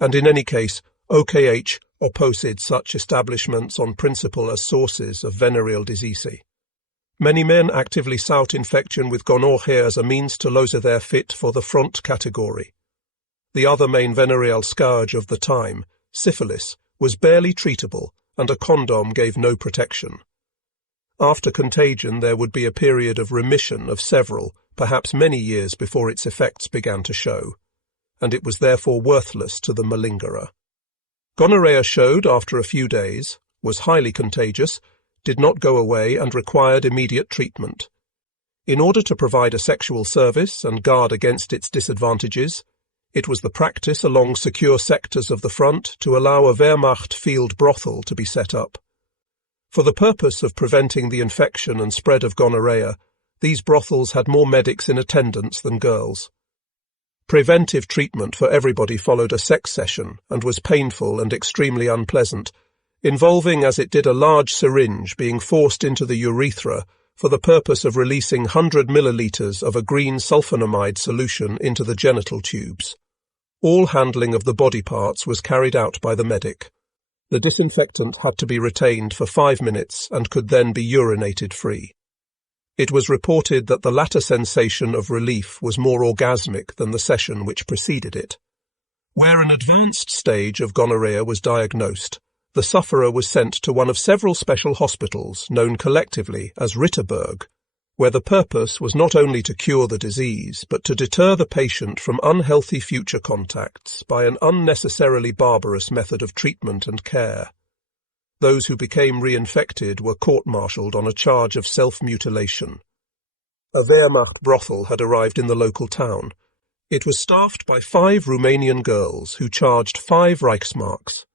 and in any case, OKH opposed such establishments on principle as sources of venereal disease. Many men actively sought infection with gonorrhea as a means to loser their fit for the front category. The other main venereal scourge of the time, syphilis, was barely treatable, and a condom gave no protection. After contagion there would be a period of remission of several, perhaps many years before its effects began to show, and it was therefore worthless to the malingerer. Gonorrhea showed after a few days, was highly contagious, did not go away and required immediate treatment. In order to provide a sexual service and guard against its disadvantages, it was the practice along secure sectors of the front to allow a Wehrmacht field brothel to be set up. For the purpose of preventing the infection and spread of gonorrhea, these brothels had more medics in attendance than girls. Preventive treatment for everybody followed a sex session and was painful and extremely unpleasant, involving as it did a large syringe being forced into the urethra for the purpose of releasing 100 milliliters of a green sulfonamide solution into the genital tubes. All handling of the body parts was carried out by the medic. The disinfectant had to be retained for 5 minutes and could then be urinated free. It was reported that the latter sensation of relief was more orgasmic than the session which preceded it. Where an advanced stage of gonorrhea was diagnosed, the sufferer was sent to one of several special hospitals known collectively as Ritterberg, where the purpose was not only to cure the disease, but to deter the patient from unhealthy future contacts by an unnecessarily barbarous method of treatment and care. Those who became reinfected were court-martialed on a charge of self-mutilation. A Wehrmacht brothel had arrived in the local town. It was staffed by 5 Romanian girls who charged 5 Reichsmarks.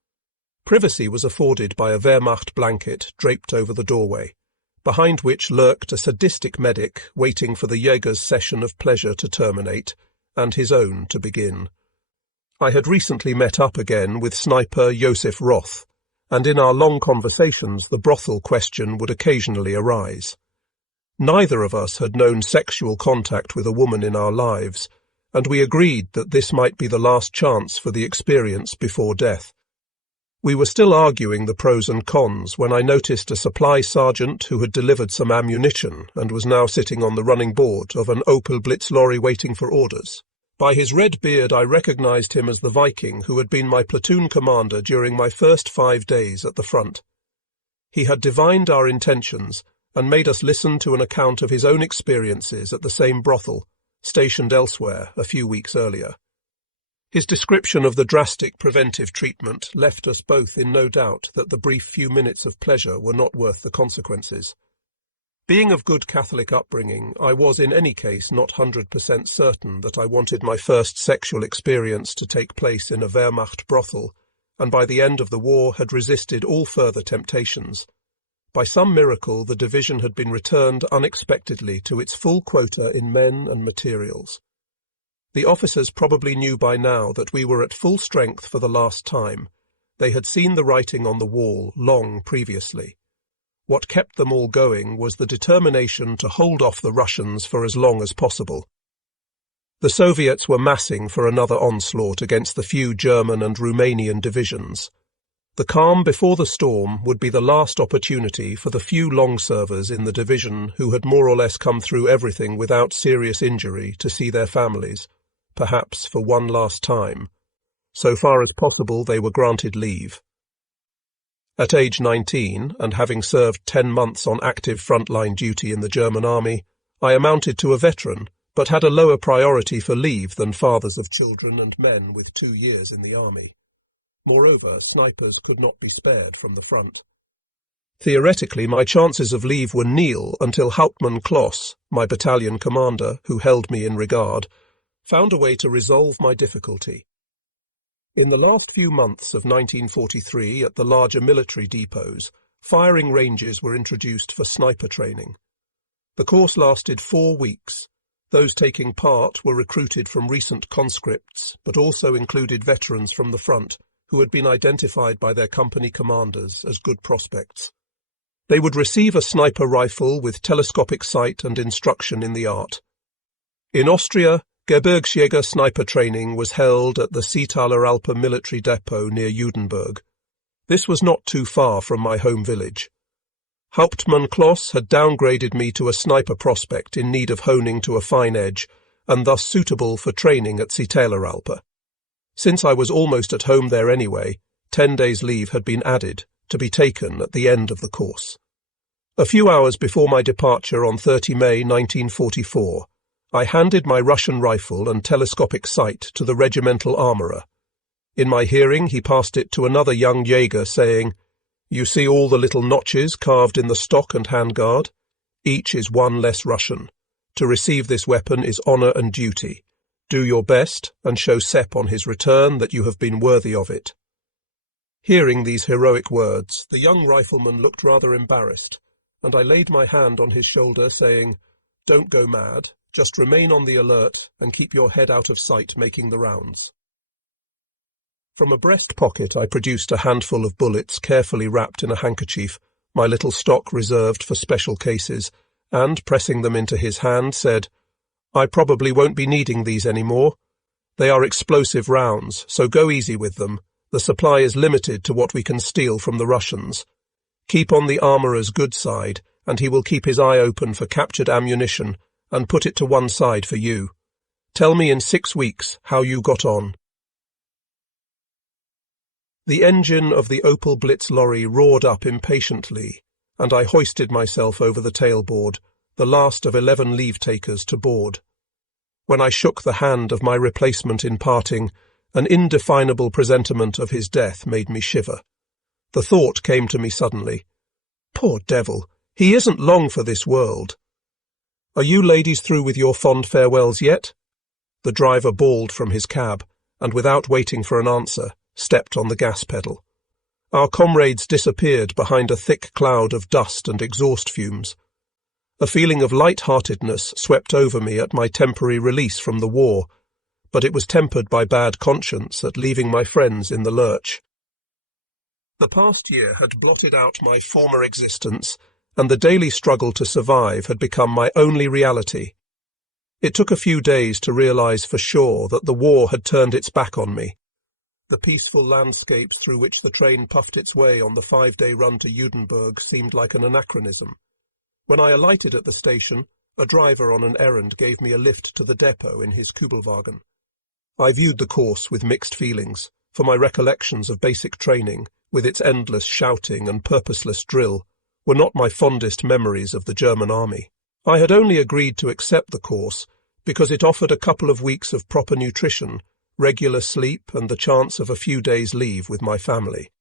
Privacy was afforded by a Wehrmacht blanket draped over the doorway, behind which lurked a sadistic medic waiting for the Jäger's session of pleasure to terminate and his own to begin. I had recently met up again with sniper Josef Roth, and in our long conversations the brothel question would occasionally arise. Neither of us had known sexual contact with a woman in our lives, and we agreed that this might be the last chance for the experience before death. We were still arguing the pros and cons when I noticed a supply sergeant who had delivered some ammunition and was now sitting on the running board of an Opel Blitz lorry waiting for orders. By his red beard I recognized him as the Viking who had been my platoon commander during my first 5 days at the front. He had divined our intentions and made us listen to an account of his own experiences at the same brothel, stationed elsewhere a few weeks earlier. His description of the drastic preventive treatment left us both in no doubt that the brief few minutes of pleasure were not worth the consequences. Being of good Catholic upbringing, I was in any case not 100% certain that I wanted my first sexual experience to take place in a Wehrmacht brothel, and by the end of the war had resisted all further temptations. By some miracle the division had been returned unexpectedly to its full quota in men and materials. The officers probably knew by now that we were at full strength for the last time. They had seen the writing on the wall long previously. What kept them all going was the determination to hold off the Russians for as long as possible. The Soviets were massing for another onslaught against the few German and Romanian divisions. The calm before the storm would be the last opportunity for the few long-servers in the division who had more or less come through everything without serious injury to see their families, perhaps for one last time. So far as possible they were granted leave. At age 19, and having served 10 months on active frontline duty in the German army, I amounted to a veteran, but had a lower priority for leave than fathers of children and men with 2 years in the army. Moreover, snipers could not be spared from the front. Theoretically, my chances of leave were nil until Hauptmann Kloss, my battalion commander, who held me in regard, found a way to resolve my difficulty. In the last few months of 1943 at the larger military depots, firing ranges were introduced for sniper training. The course lasted 4 weeks. Those taking part were recruited from recent conscripts, but also included veterans from the front who had been identified by their company commanders as good prospects. They would receive a sniper rifle with telescopic sight and instruction in the art. In Austria, Gebirgsjäger sniper training was held at the Seetaler Alpe military depot near Judenburg. This was not too far from my home village. Hauptmann Kloss had downgraded me to a sniper prospect in need of honing to a fine edge, and thus suitable for training at Seetaler Alpe. Since I was almost at home there anyway, 10 days' leave had been added, to be taken at the end of the course. A few hours before my departure on 30 May 1944, I handed my Russian rifle and telescopic sight to the regimental armourer. In my hearing he passed it to another young Jäger, saying, "You see all the little notches carved in the stock and handguard? Each is one less Russian. To receive this weapon is honour and duty. Do your best, and show Sepp on his return that you have been worthy of it." Hearing these heroic words, the young rifleman looked rather embarrassed, and I laid my hand on his shoulder, saying, "Don't go mad, just remain on the alert and keep your head out of sight making the rounds." From a breast pocket I produced a handful of bullets carefully wrapped in a handkerchief, my little stock reserved for special cases, and, pressing them into his hand, said, "I probably won't be needing these anymore. They are explosive rounds, so go easy with them. The supply is limited to what we can steal from the Russians. Keep on the armourer's good side, and he will keep his eye open for captured ammunition and put it to one side for you. Tell me in 6 weeks how you got on." The engine of the Opel Blitz lorry roared up impatiently, and I hoisted myself over the tailboard, the last of 11 leave-takers to board. When I shook the hand of my replacement in parting, an indefinable presentiment of his death made me shiver. The thought came to me suddenly. Poor devil, he isn't long for this world. "Are you ladies through with your fond farewells yet?" The driver bawled from his cab, and without waiting for an answer, stepped on the gas pedal. Our comrades disappeared behind a thick cloud of dust and exhaust fumes. A feeling of light-heartedness swept over me at my temporary release from the war, but it was tempered by bad conscience at leaving my friends in the lurch. The past year had blotted out my former existence, and the daily struggle to survive had become my only reality. It took a few days to realize for sure that the war had turned its back on me. The peaceful landscapes through which the train puffed its way on the 5-day run to Judenburg seemed like an anachronism. When I alighted at the station, a driver on an errand gave me a lift to the depot in his Kubelwagen. I viewed the course with mixed feelings, for my recollections of basic training, with its endless shouting and purposeless drill, were not my fondest memories of the German army. I had only agreed to accept the course because it offered a couple of weeks of proper nutrition, regular sleep, and the chance of a few days' leave with my family.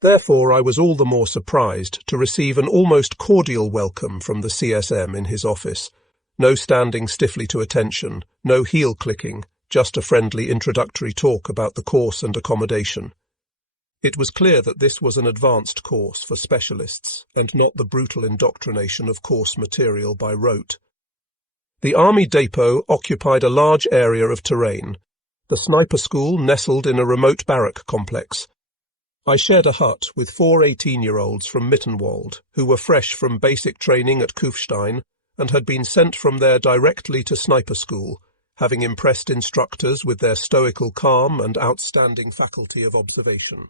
Therefore, I was all the more surprised to receive an almost cordial welcome from the CSM in his office. No standing stiffly to attention, no heel-clicking, just a friendly introductory talk about the course and accommodation. It was clear that this was an advanced course for specialists, and not the brutal indoctrination of course material by rote. The army depot occupied a large area of terrain. The sniper school nestled in a remote barrack complex. I shared a hut with 4 18-year-olds from Mittenwald, who were fresh from basic training at Kufstein and had been sent from there directly to sniper school, having impressed instructors with their stoical calm and outstanding faculty of observation.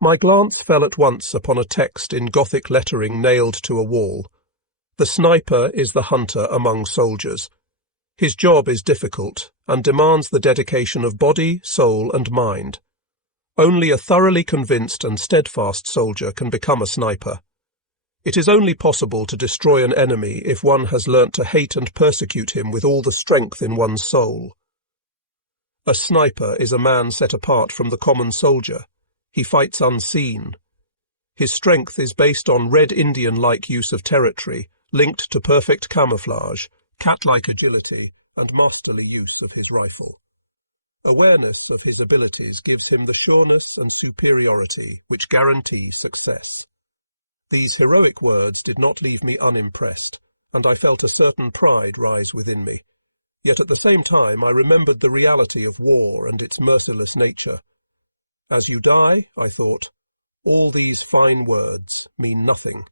My glance fell at once upon a text in Gothic lettering nailed to a wall. "The sniper is the hunter among soldiers. His job is difficult and demands the dedication of body, soul, and mind. Only a thoroughly convinced and steadfast soldier can become a sniper. It is only possible to destroy an enemy if one has learnt to hate and persecute him with all the strength in one's soul. A sniper is a man set apart from the common soldier. He fights unseen. His strength is based on Red Indian-like use of territory, linked to perfect camouflage, cat-like agility, and masterly use of his rifle. Awareness of his abilities gives him the sureness and superiority which guarantee success." These heroic words did not leave me unimpressed, and I felt a certain pride rise within me. Yet at the same time I remembered the reality of war and its merciless nature. As you die, I thought, all these fine words mean nothing.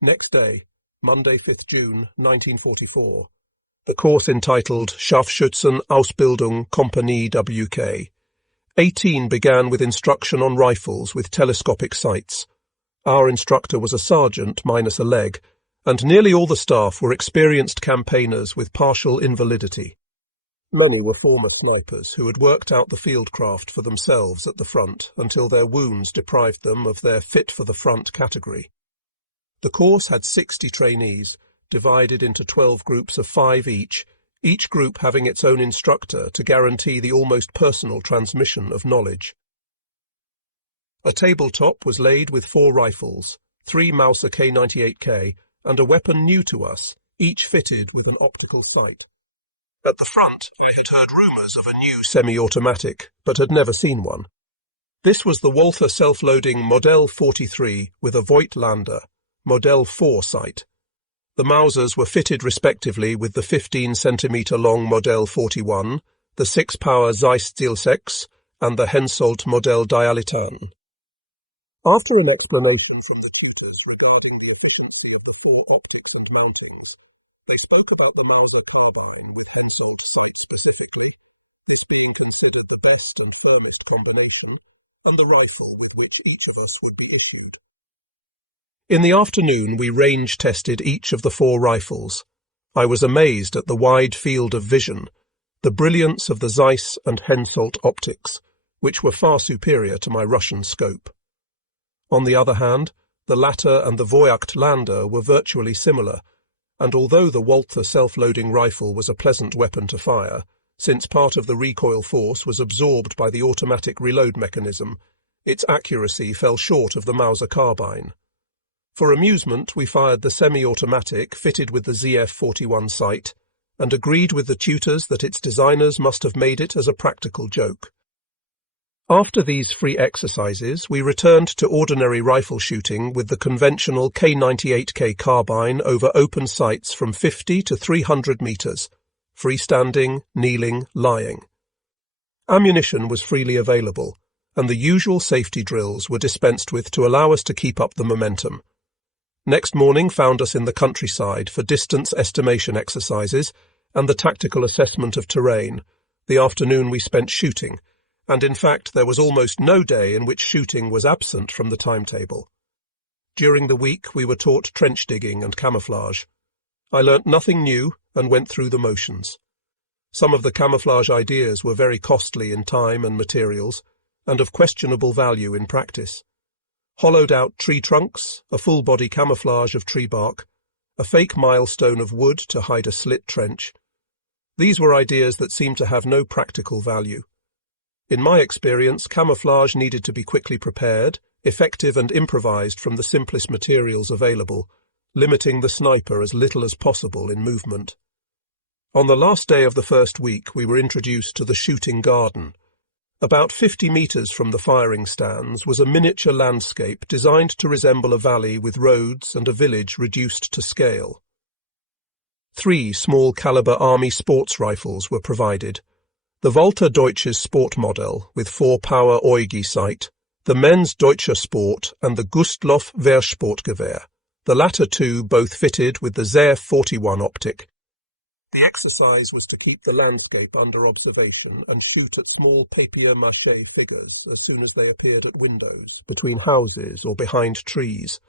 Next day, Monday, 5th June, 1944, the course entitled Scharfschützen Ausbildung Kompanie WK. 18 began with instruction on rifles with telescopic sights. Our instructor was a sergeant minus a leg, and nearly all the staff were experienced campaigners with partial invalidity. Many were former snipers who had worked out the fieldcraft for themselves at the front until their wounds deprived them of their fit-for-the-front category. The course had 60 trainees, divided into 12 groups of 5 each group having its own instructor to guarantee the almost personal transmission of knowledge. A tabletop was laid with 4 rifles, 3 Mauser K98K and a weapon new to us, each fitted with an optical sight. At the front, I had heard rumours of a new semi-automatic, but had never seen one. This was the Walther self-loading Modell 43 with a Voigtlander, Modell 4 sight. The Mausers were fitted respectively with the 15-centimetre-long Modell 41, the 6-power Zeiss Zielsex, and the Hensoldt Modell Dialitan. After an explanation from the tutors regarding the efficiency of the 4 optics and mountings, they spoke about the Mauser carbine with Hensoldt sight specifically, this being considered the best and firmest combination, and the rifle with which each of us would be issued. In the afternoon we range-tested each of the 4 rifles. I was amazed at the wide field of vision, the brilliance of the Zeiss and Hensoldt optics, which were far superior to my Russian scope. On the other hand, the latter and the Voigtlander were virtually similar, and although the Walther self-loading rifle was a pleasant weapon to fire, since part of the recoil force was absorbed by the automatic reload mechanism, its accuracy fell short of the Mauser carbine. For amusement, we fired the semi-automatic fitted with the ZF-41 sight, and agreed with the tutors that its designers must have made it as a practical joke. After these free exercises, we returned to ordinary rifle shooting with the conventional K98K carbine over open sights from 50 to 300 metres, freestanding, kneeling, lying. Ammunition was freely available, and the usual safety drills were dispensed with to allow us to keep up the momentum. Next morning found us in the countryside for distance estimation exercises and the tactical assessment of terrain. The afternoon we spent shooting, and in fact there was almost no day in which shooting was absent from the timetable. During the week we were taught trench digging and camouflage. I learnt nothing new and went through the motions. Some of the camouflage ideas were very costly in time and materials, and of questionable value in practice. Hollowed-out tree trunks, a full-body camouflage of tree bark, a fake milestone of wood to hide a slit trench. These were ideas that seemed to have no practical value. In my experience, camouflage needed to be quickly prepared, effective and improvised from the simplest materials available, limiting the sniper as little as possible in movement. On the last day of the first week, we were introduced to the shooting garden. About 50 metres from the firing stands was a miniature landscape designed to resemble a valley with roads and a village reduced to scale. 3 small-caliber army sports rifles were provided. The Walther Deutsches Sport model with 4-power Eugi sight, the Men's Deutscher Sport and the Gustloff Wehrsportgewehr, the latter 2 both fitted with the ZF-41 optic. The exercise was to keep the landscape under observation and shoot at small papier-mâché figures as soon as they appeared at windows, between houses or behind trees.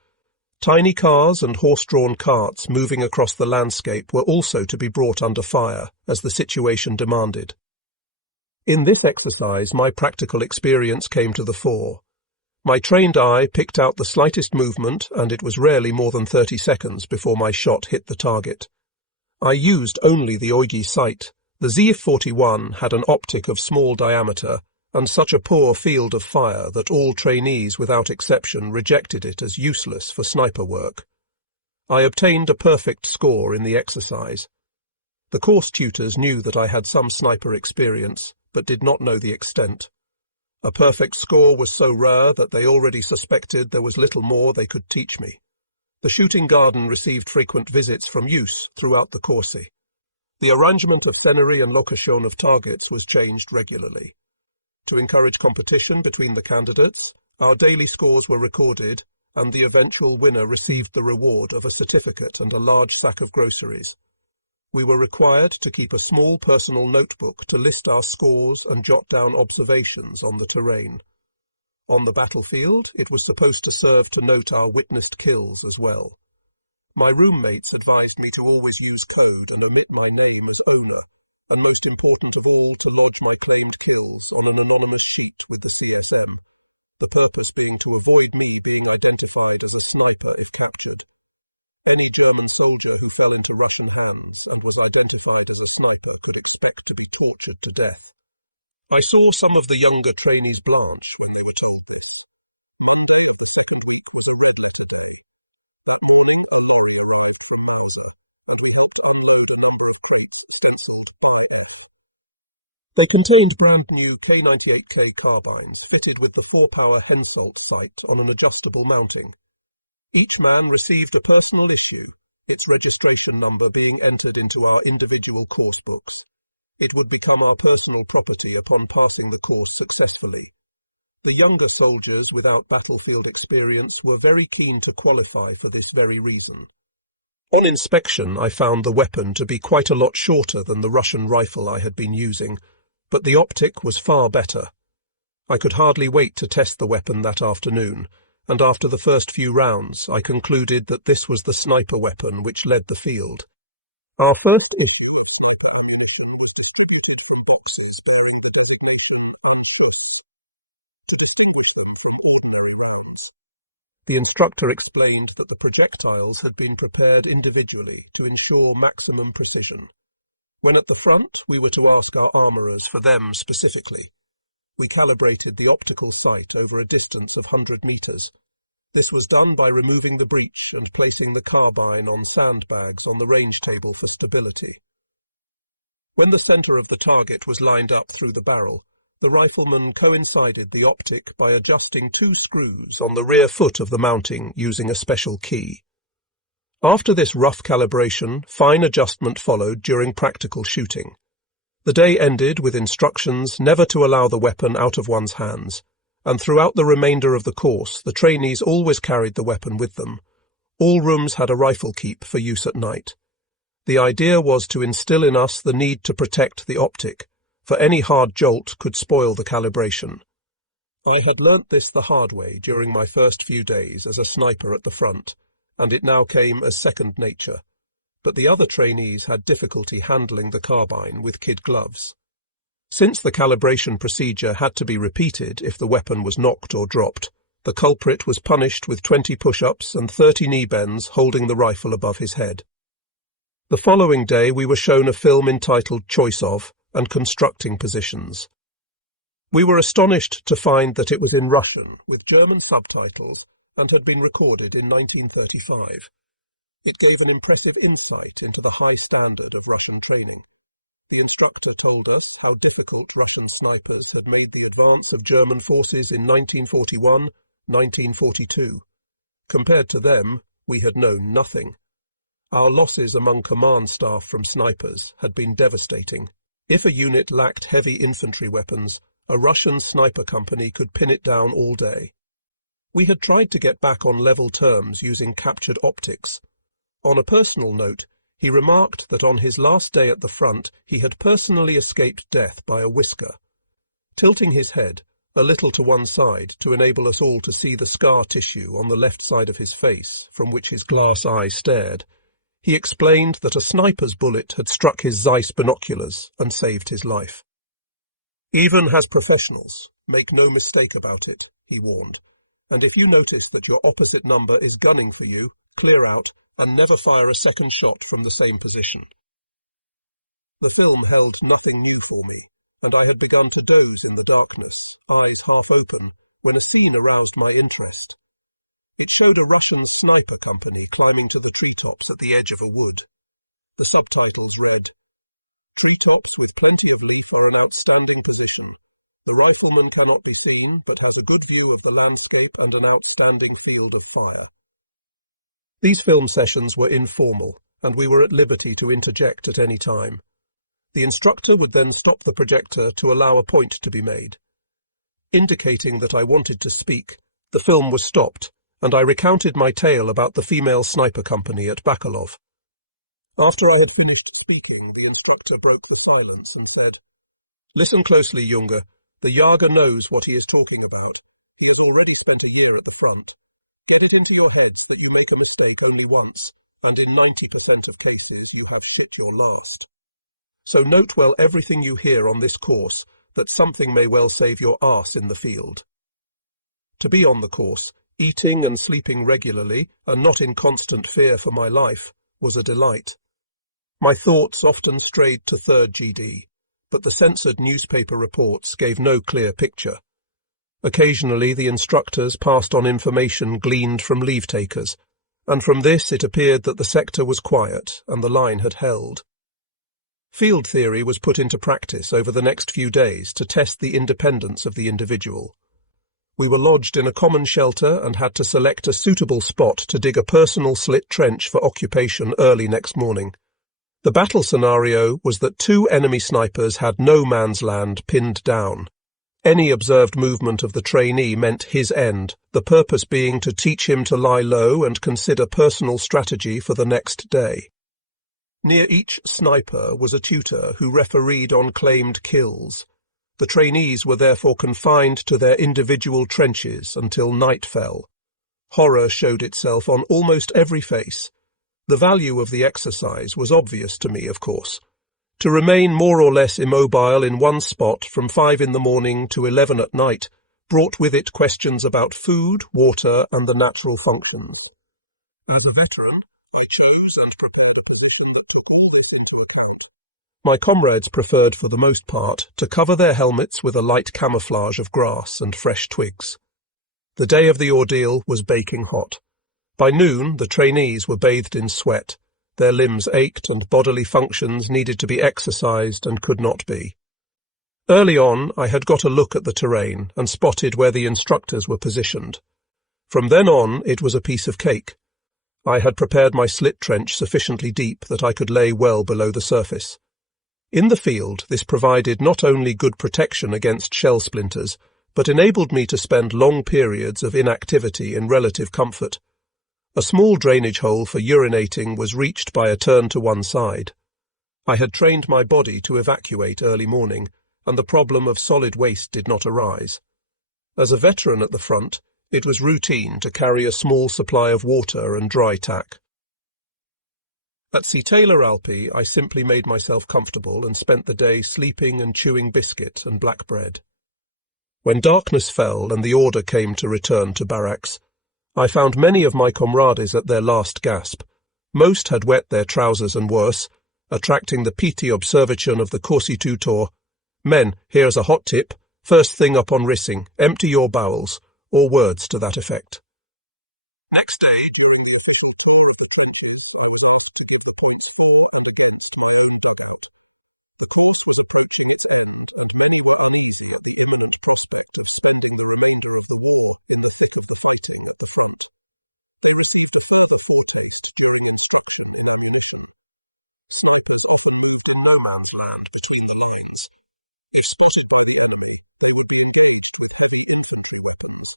Tiny cars and horse-drawn carts moving across the landscape were also to be brought under fire, as the situation demanded. In this exercise, my practical experience came to the fore. My trained eye picked out the slightest movement, and it was rarely more than 30 seconds before my shot hit the target. I used only the Eugi sight. The ZF-41 had an optic of small diameter, and such a poor field of fire that all trainees without exception rejected it as useless for sniper work. I obtained a perfect score in the exercise. The course tutors knew that I had some sniper experience, but did not know the extent. A perfect score was so rare that they already suspected there was little more they could teach me. The shooting garden received frequent visits from use throughout the course. The arrangement of scenery and location of targets was changed regularly. To encourage competition between the candidates, our daily scores were recorded, and the eventual winner received the reward of a certificate and a large sack of groceries. We were required to keep a small personal notebook to list our scores and jot down observations on the terrain. On the battlefield, it was supposed to serve to note our witnessed kills as well. My roommates advised me to always use code and omit my name as owner, and most important of all, to lodge my claimed kills on an anonymous sheet with the CSM, the purpose being to avoid me being identified as a sniper if captured. Any German soldier who fell into Russian hands and was identified as a sniper could expect to be tortured to death. I saw some of the younger trainees blanch when they were told this. Monday of the second week was a red-letter day. That morning, a lorry arrived from Mauser, and we helped unload a number of crates stenciled by F. They contained brand new K98K carbines fitted with the 4-power Hensoldt sight on an adjustable mounting. Each man received a personal issue, its registration number being entered into our individual course books. It would become our personal property upon passing the course successfully. The younger soldiers without battlefield experience were very keen to qualify for this very reason. On inspection, I found the weapon to be quite a lot shorter than the Russian rifle I had been using, but the optic was far better. I could hardly wait to test the weapon that afternoon, and after the first few rounds I concluded that this was the sniper weapon which led the field. Our first issue of sniper ammunition was distributed from boxes bearing the designation "An Schuss" to distinguish them from ordinary rounds. The instructor explained that the projectiles had been prepared individually to ensure maximum precision. When at the front, we were to ask our armourers for them specifically. We calibrated the optical sight over a distance of 100 metres. This was done by removing the breech and placing the carbine on sandbags on the range table for stability. When the centre of the target was lined up through the barrel, the rifleman coincided the optic by adjusting 2 screws on the rear foot of the mounting using a special key. After this rough calibration, fine adjustment followed during practical shooting. The day ended with instructions never to allow the weapon out of one's hands, and throughout the remainder of the course the trainees always carried the weapon with them. All rooms had a rifle keep for use at night. The idea was to instill in us the need to protect the optic, for any hard jolt could spoil the calibration. I had learnt this the hard way during my first few days as a sniper at the front, and it now came as second nature, but the other trainees had difficulty handling the carbine with kid gloves. Since the calibration procedure had to be repeated if the weapon was knocked or dropped, the culprit was punished with 20 push-ups and 30 knee bends holding the rifle above his head. The following day we were shown a film entitled Choice of and Constructing Positions. We were astonished to find that it was in Russian with German subtitles and had been recorded in 1935. It gave an impressive insight into the high standard of Russian training. The instructor told us how difficult Russian snipers had made the advance of German forces in 1941, 1942. Compared to them, we had known nothing. Our losses among command staff from snipers had been devastating. If a unit lacked heavy infantry weapons, a Russian sniper company could pin it down all day. We had tried to get back on level terms using captured optics. On a personal note, he remarked that on his last day at the front he had personally escaped death by a whisker. Tilting his head a little to one side to enable us all to see the scar tissue on the left side of his face from which his glass eye stared, he explained that a sniper's bullet had struck his Zeiss binoculars and saved his life. Even as professionals, make no mistake about it, he warned, and if you notice that your opposite number is gunning for you, clear out and never fire a second shot from the same position. The film held nothing new for me, and I had begun to doze in the darkness, eyes half open, when a scene aroused my interest. It showed a Russian sniper company climbing to the treetops at the edge of a wood. The subtitles read, "Treetops with plenty of leaf are an outstanding position. The rifleman cannot be seen, but has a good view of the landscape and an outstanding field of fire." These film sessions were informal, and we were at liberty to interject at any time. The instructor would then stop the projector to allow a point to be made. Indicating that I wanted to speak, the film was stopped, and I recounted my tale about the female sniper company at Bakalov. After I had finished speaking, the instructor broke the silence and said, "Listen closely, Junge. The Jager knows what he is talking about. He has already spent a year at the front. Get it into your heads that you make a mistake only once, and in 90% of cases you have shit your last. So note well everything you hear on this course, that something may well save your arse in the field." To be on the course, eating and sleeping regularly, and not in constant fear for my life, was a delight. My thoughts often strayed to 3rd GD, but the censored newspaper reports gave no clear picture. Occasionally the instructors passed on information gleaned from leave-takers, and from this it appeared that the sector was quiet and the line had held. Field theory was put into practice over the next few days to test the independence of the individual. We were lodged in a common shelter and had to select a suitable spot to dig a personal slit trench for occupation early next morning. The battle scenario was that 2 enemy snipers had no man's land pinned down. Any observed movement of the trainee meant his end, the purpose being to teach him to lie low and consider personal strategy for the next day. Near each sniper was a tutor who refereed on claimed kills. The trainees were therefore confined to their individual trenches until night fell. Horror showed itself on almost every face. The value of the exercise was obvious to me, of course. To remain more or less immobile in one spot from 5 in the morning to 11 at night brought with it questions about food, water, and the natural functions. As a veteran, I chose and prepared a position that took all this into account. My comrades preferred, for the most part, to cover their helmets with a light camouflage of grass and fresh twigs. The day of the ordeal was baking hot. By noon, the trainees were bathed in sweat. Their limbs ached and bodily functions needed to be exercised and could not be. Early on, I had got a look at the terrain and spotted where the instructors were positioned. From then on, it was a piece of cake. I had prepared my slit trench sufficiently deep that I could lay well below the surface. In the field, this provided not only good protection against shell splinters, but enabled me to spend long periods of inactivity in relative comfort. A small drainage hole for urinating was reached by a turn to one side. I had trained my body to evacuate early morning, and the problem of solid waste did not arise. As a veteran at the front, it was routine to carry a small supply of water and dry tack. At Taylor Alpi, I simply made myself comfortable and spent the day sleeping and chewing biscuit and black bread. When darkness fell and the order came to return to barracks, I found many of my comrades at their last gasp. Most had wet their trousers and worse, attracting the petty observation of the Corsi tutor. "Men, here's a hot tip. First thing up on rissing, empty your bowels," or words to that effect. Next day, during the official tour of the trenches, I was asked to give the points for and against my own dugout. The course was approaching its end, and many were uneasy at the imminent prospect of spending the remainder of the war in the thick of the fighting at the front. They received a further foretaste during instruction in ammunition. Snipers often moved in no man's land between the lines. If spotted by the enemy, they would be engaged with heavy infantry weapons.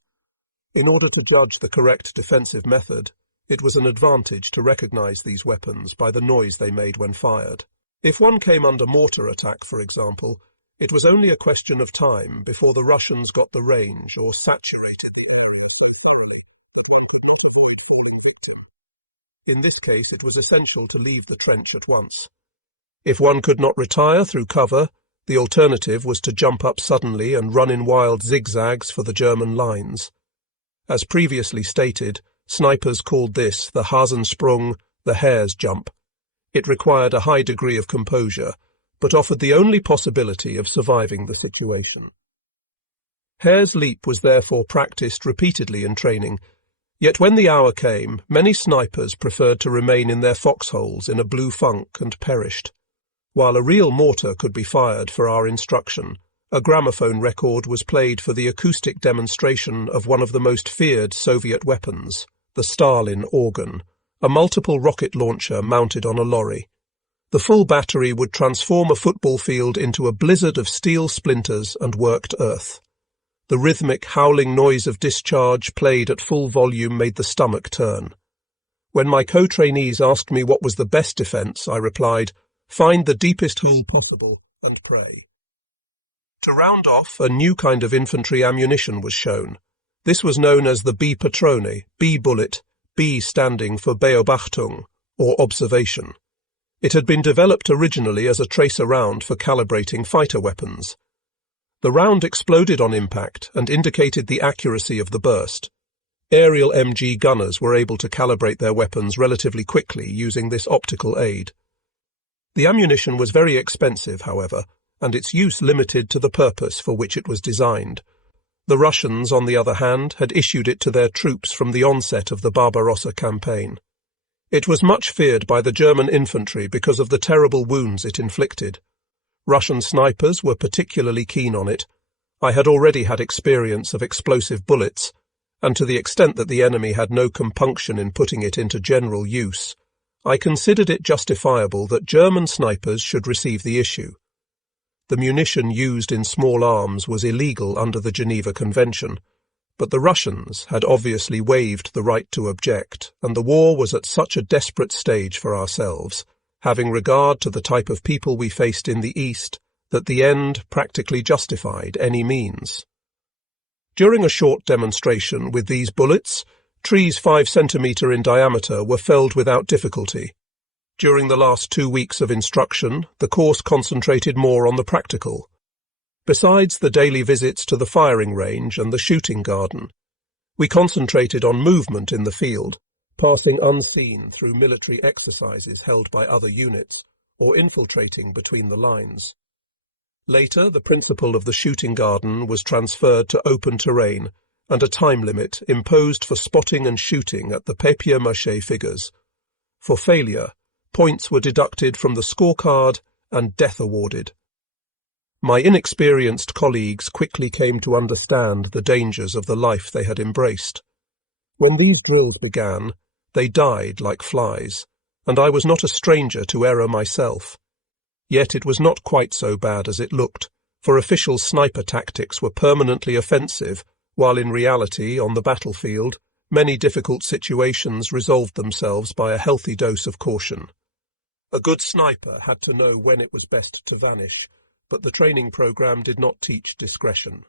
In order to judge the correct defensive method, it was an advantage to recognize these weapons by the noise they made when fired. If one came under mortar attack, for example, it was only a question of time before the Russians got the range or saturated the area so thoroughly that one could not avoid falling victim. In this case, it was essential to leave the trench at once. If one could not retire through cover, the alternative was to jump up suddenly and run in wild zigzags for the German lines. As previously stated, snipers called this the Hasensprung, the hare's jump. It required a high degree of composure, but offered the only possibility of surviving the situation. Hare's leap was therefore practiced repeatedly in training, yet when the hour came, many snipers preferred to remain in their foxholes in a blue funk and perished. While a real mortar could be fired for our instruction, a gramophone record was played for the acoustic demonstration of one of the most feared Soviet weapons, the Stalin organ, a multiple rocket launcher mounted on a lorry. The full battery would transform a football field into a blizzard of steel splinters and worked earth. The rhythmic, howling noise of discharge played at full volume made the stomach turn. When my co-trainees asked me what was the best defence, I replied, "Find the deepest hole possible and pray." To round off, a new kind of infantry ammunition was shown. This was known as the B-Patrone, B-bullet, B standing for Beobachtung, or observation. It had been developed originally as a tracer round for calibrating fighter weapons. The round exploded on impact and indicated the accuracy of the burst. Aerial MG gunners were able to calibrate their weapons relatively quickly using this optical aid. The ammunition was very expensive, however, and its use limited to the purpose for which it was designed. The Russians, on the other hand, had issued it to their troops from the onset of the Barbarossa campaign. It was much feared by the German infantry because of the terrible wounds it inflicted. Russian snipers were particularly keen on it. I had already had experience of explosive bullets, and to the extent that the enemy had no compunction in putting it into general use, I considered it justifiable that German snipers should receive the issue. The munition used in small arms was illegal under the Geneva Convention, but the Russians had obviously waived the right to object, and the war was at such a desperate stage for ourselves, having regard to the type of people we faced in the East, that the end practically justified any means. During a short demonstration with these bullets, trees 5 centimetres in diameter were felled without difficulty. During the last 2 weeks of instruction, the course concentrated more on the practical. Besides the daily visits to the firing range and the shooting garden, we concentrated on movement in the field, passing unseen through military exercises held by other units, or infiltrating between the lines. Later, the principle of the shooting garden was transferred to open terrain, and a time limit imposed for spotting and shooting at the papier-mâché figures. For failure, points were deducted from the scorecard and death awarded. My inexperienced colleagues quickly came to understand the dangers of the life they had embraced. When these drills began, they died like flies, and I was not a stranger to error myself. Yet it was not quite so bad as it looked, for official sniper tactics were permanently offensive, while in reality, on the battlefield, many difficult situations resolved themselves by a healthy dose of caution. A good sniper had to know when it was best to vanish, but the training program did not teach discretion.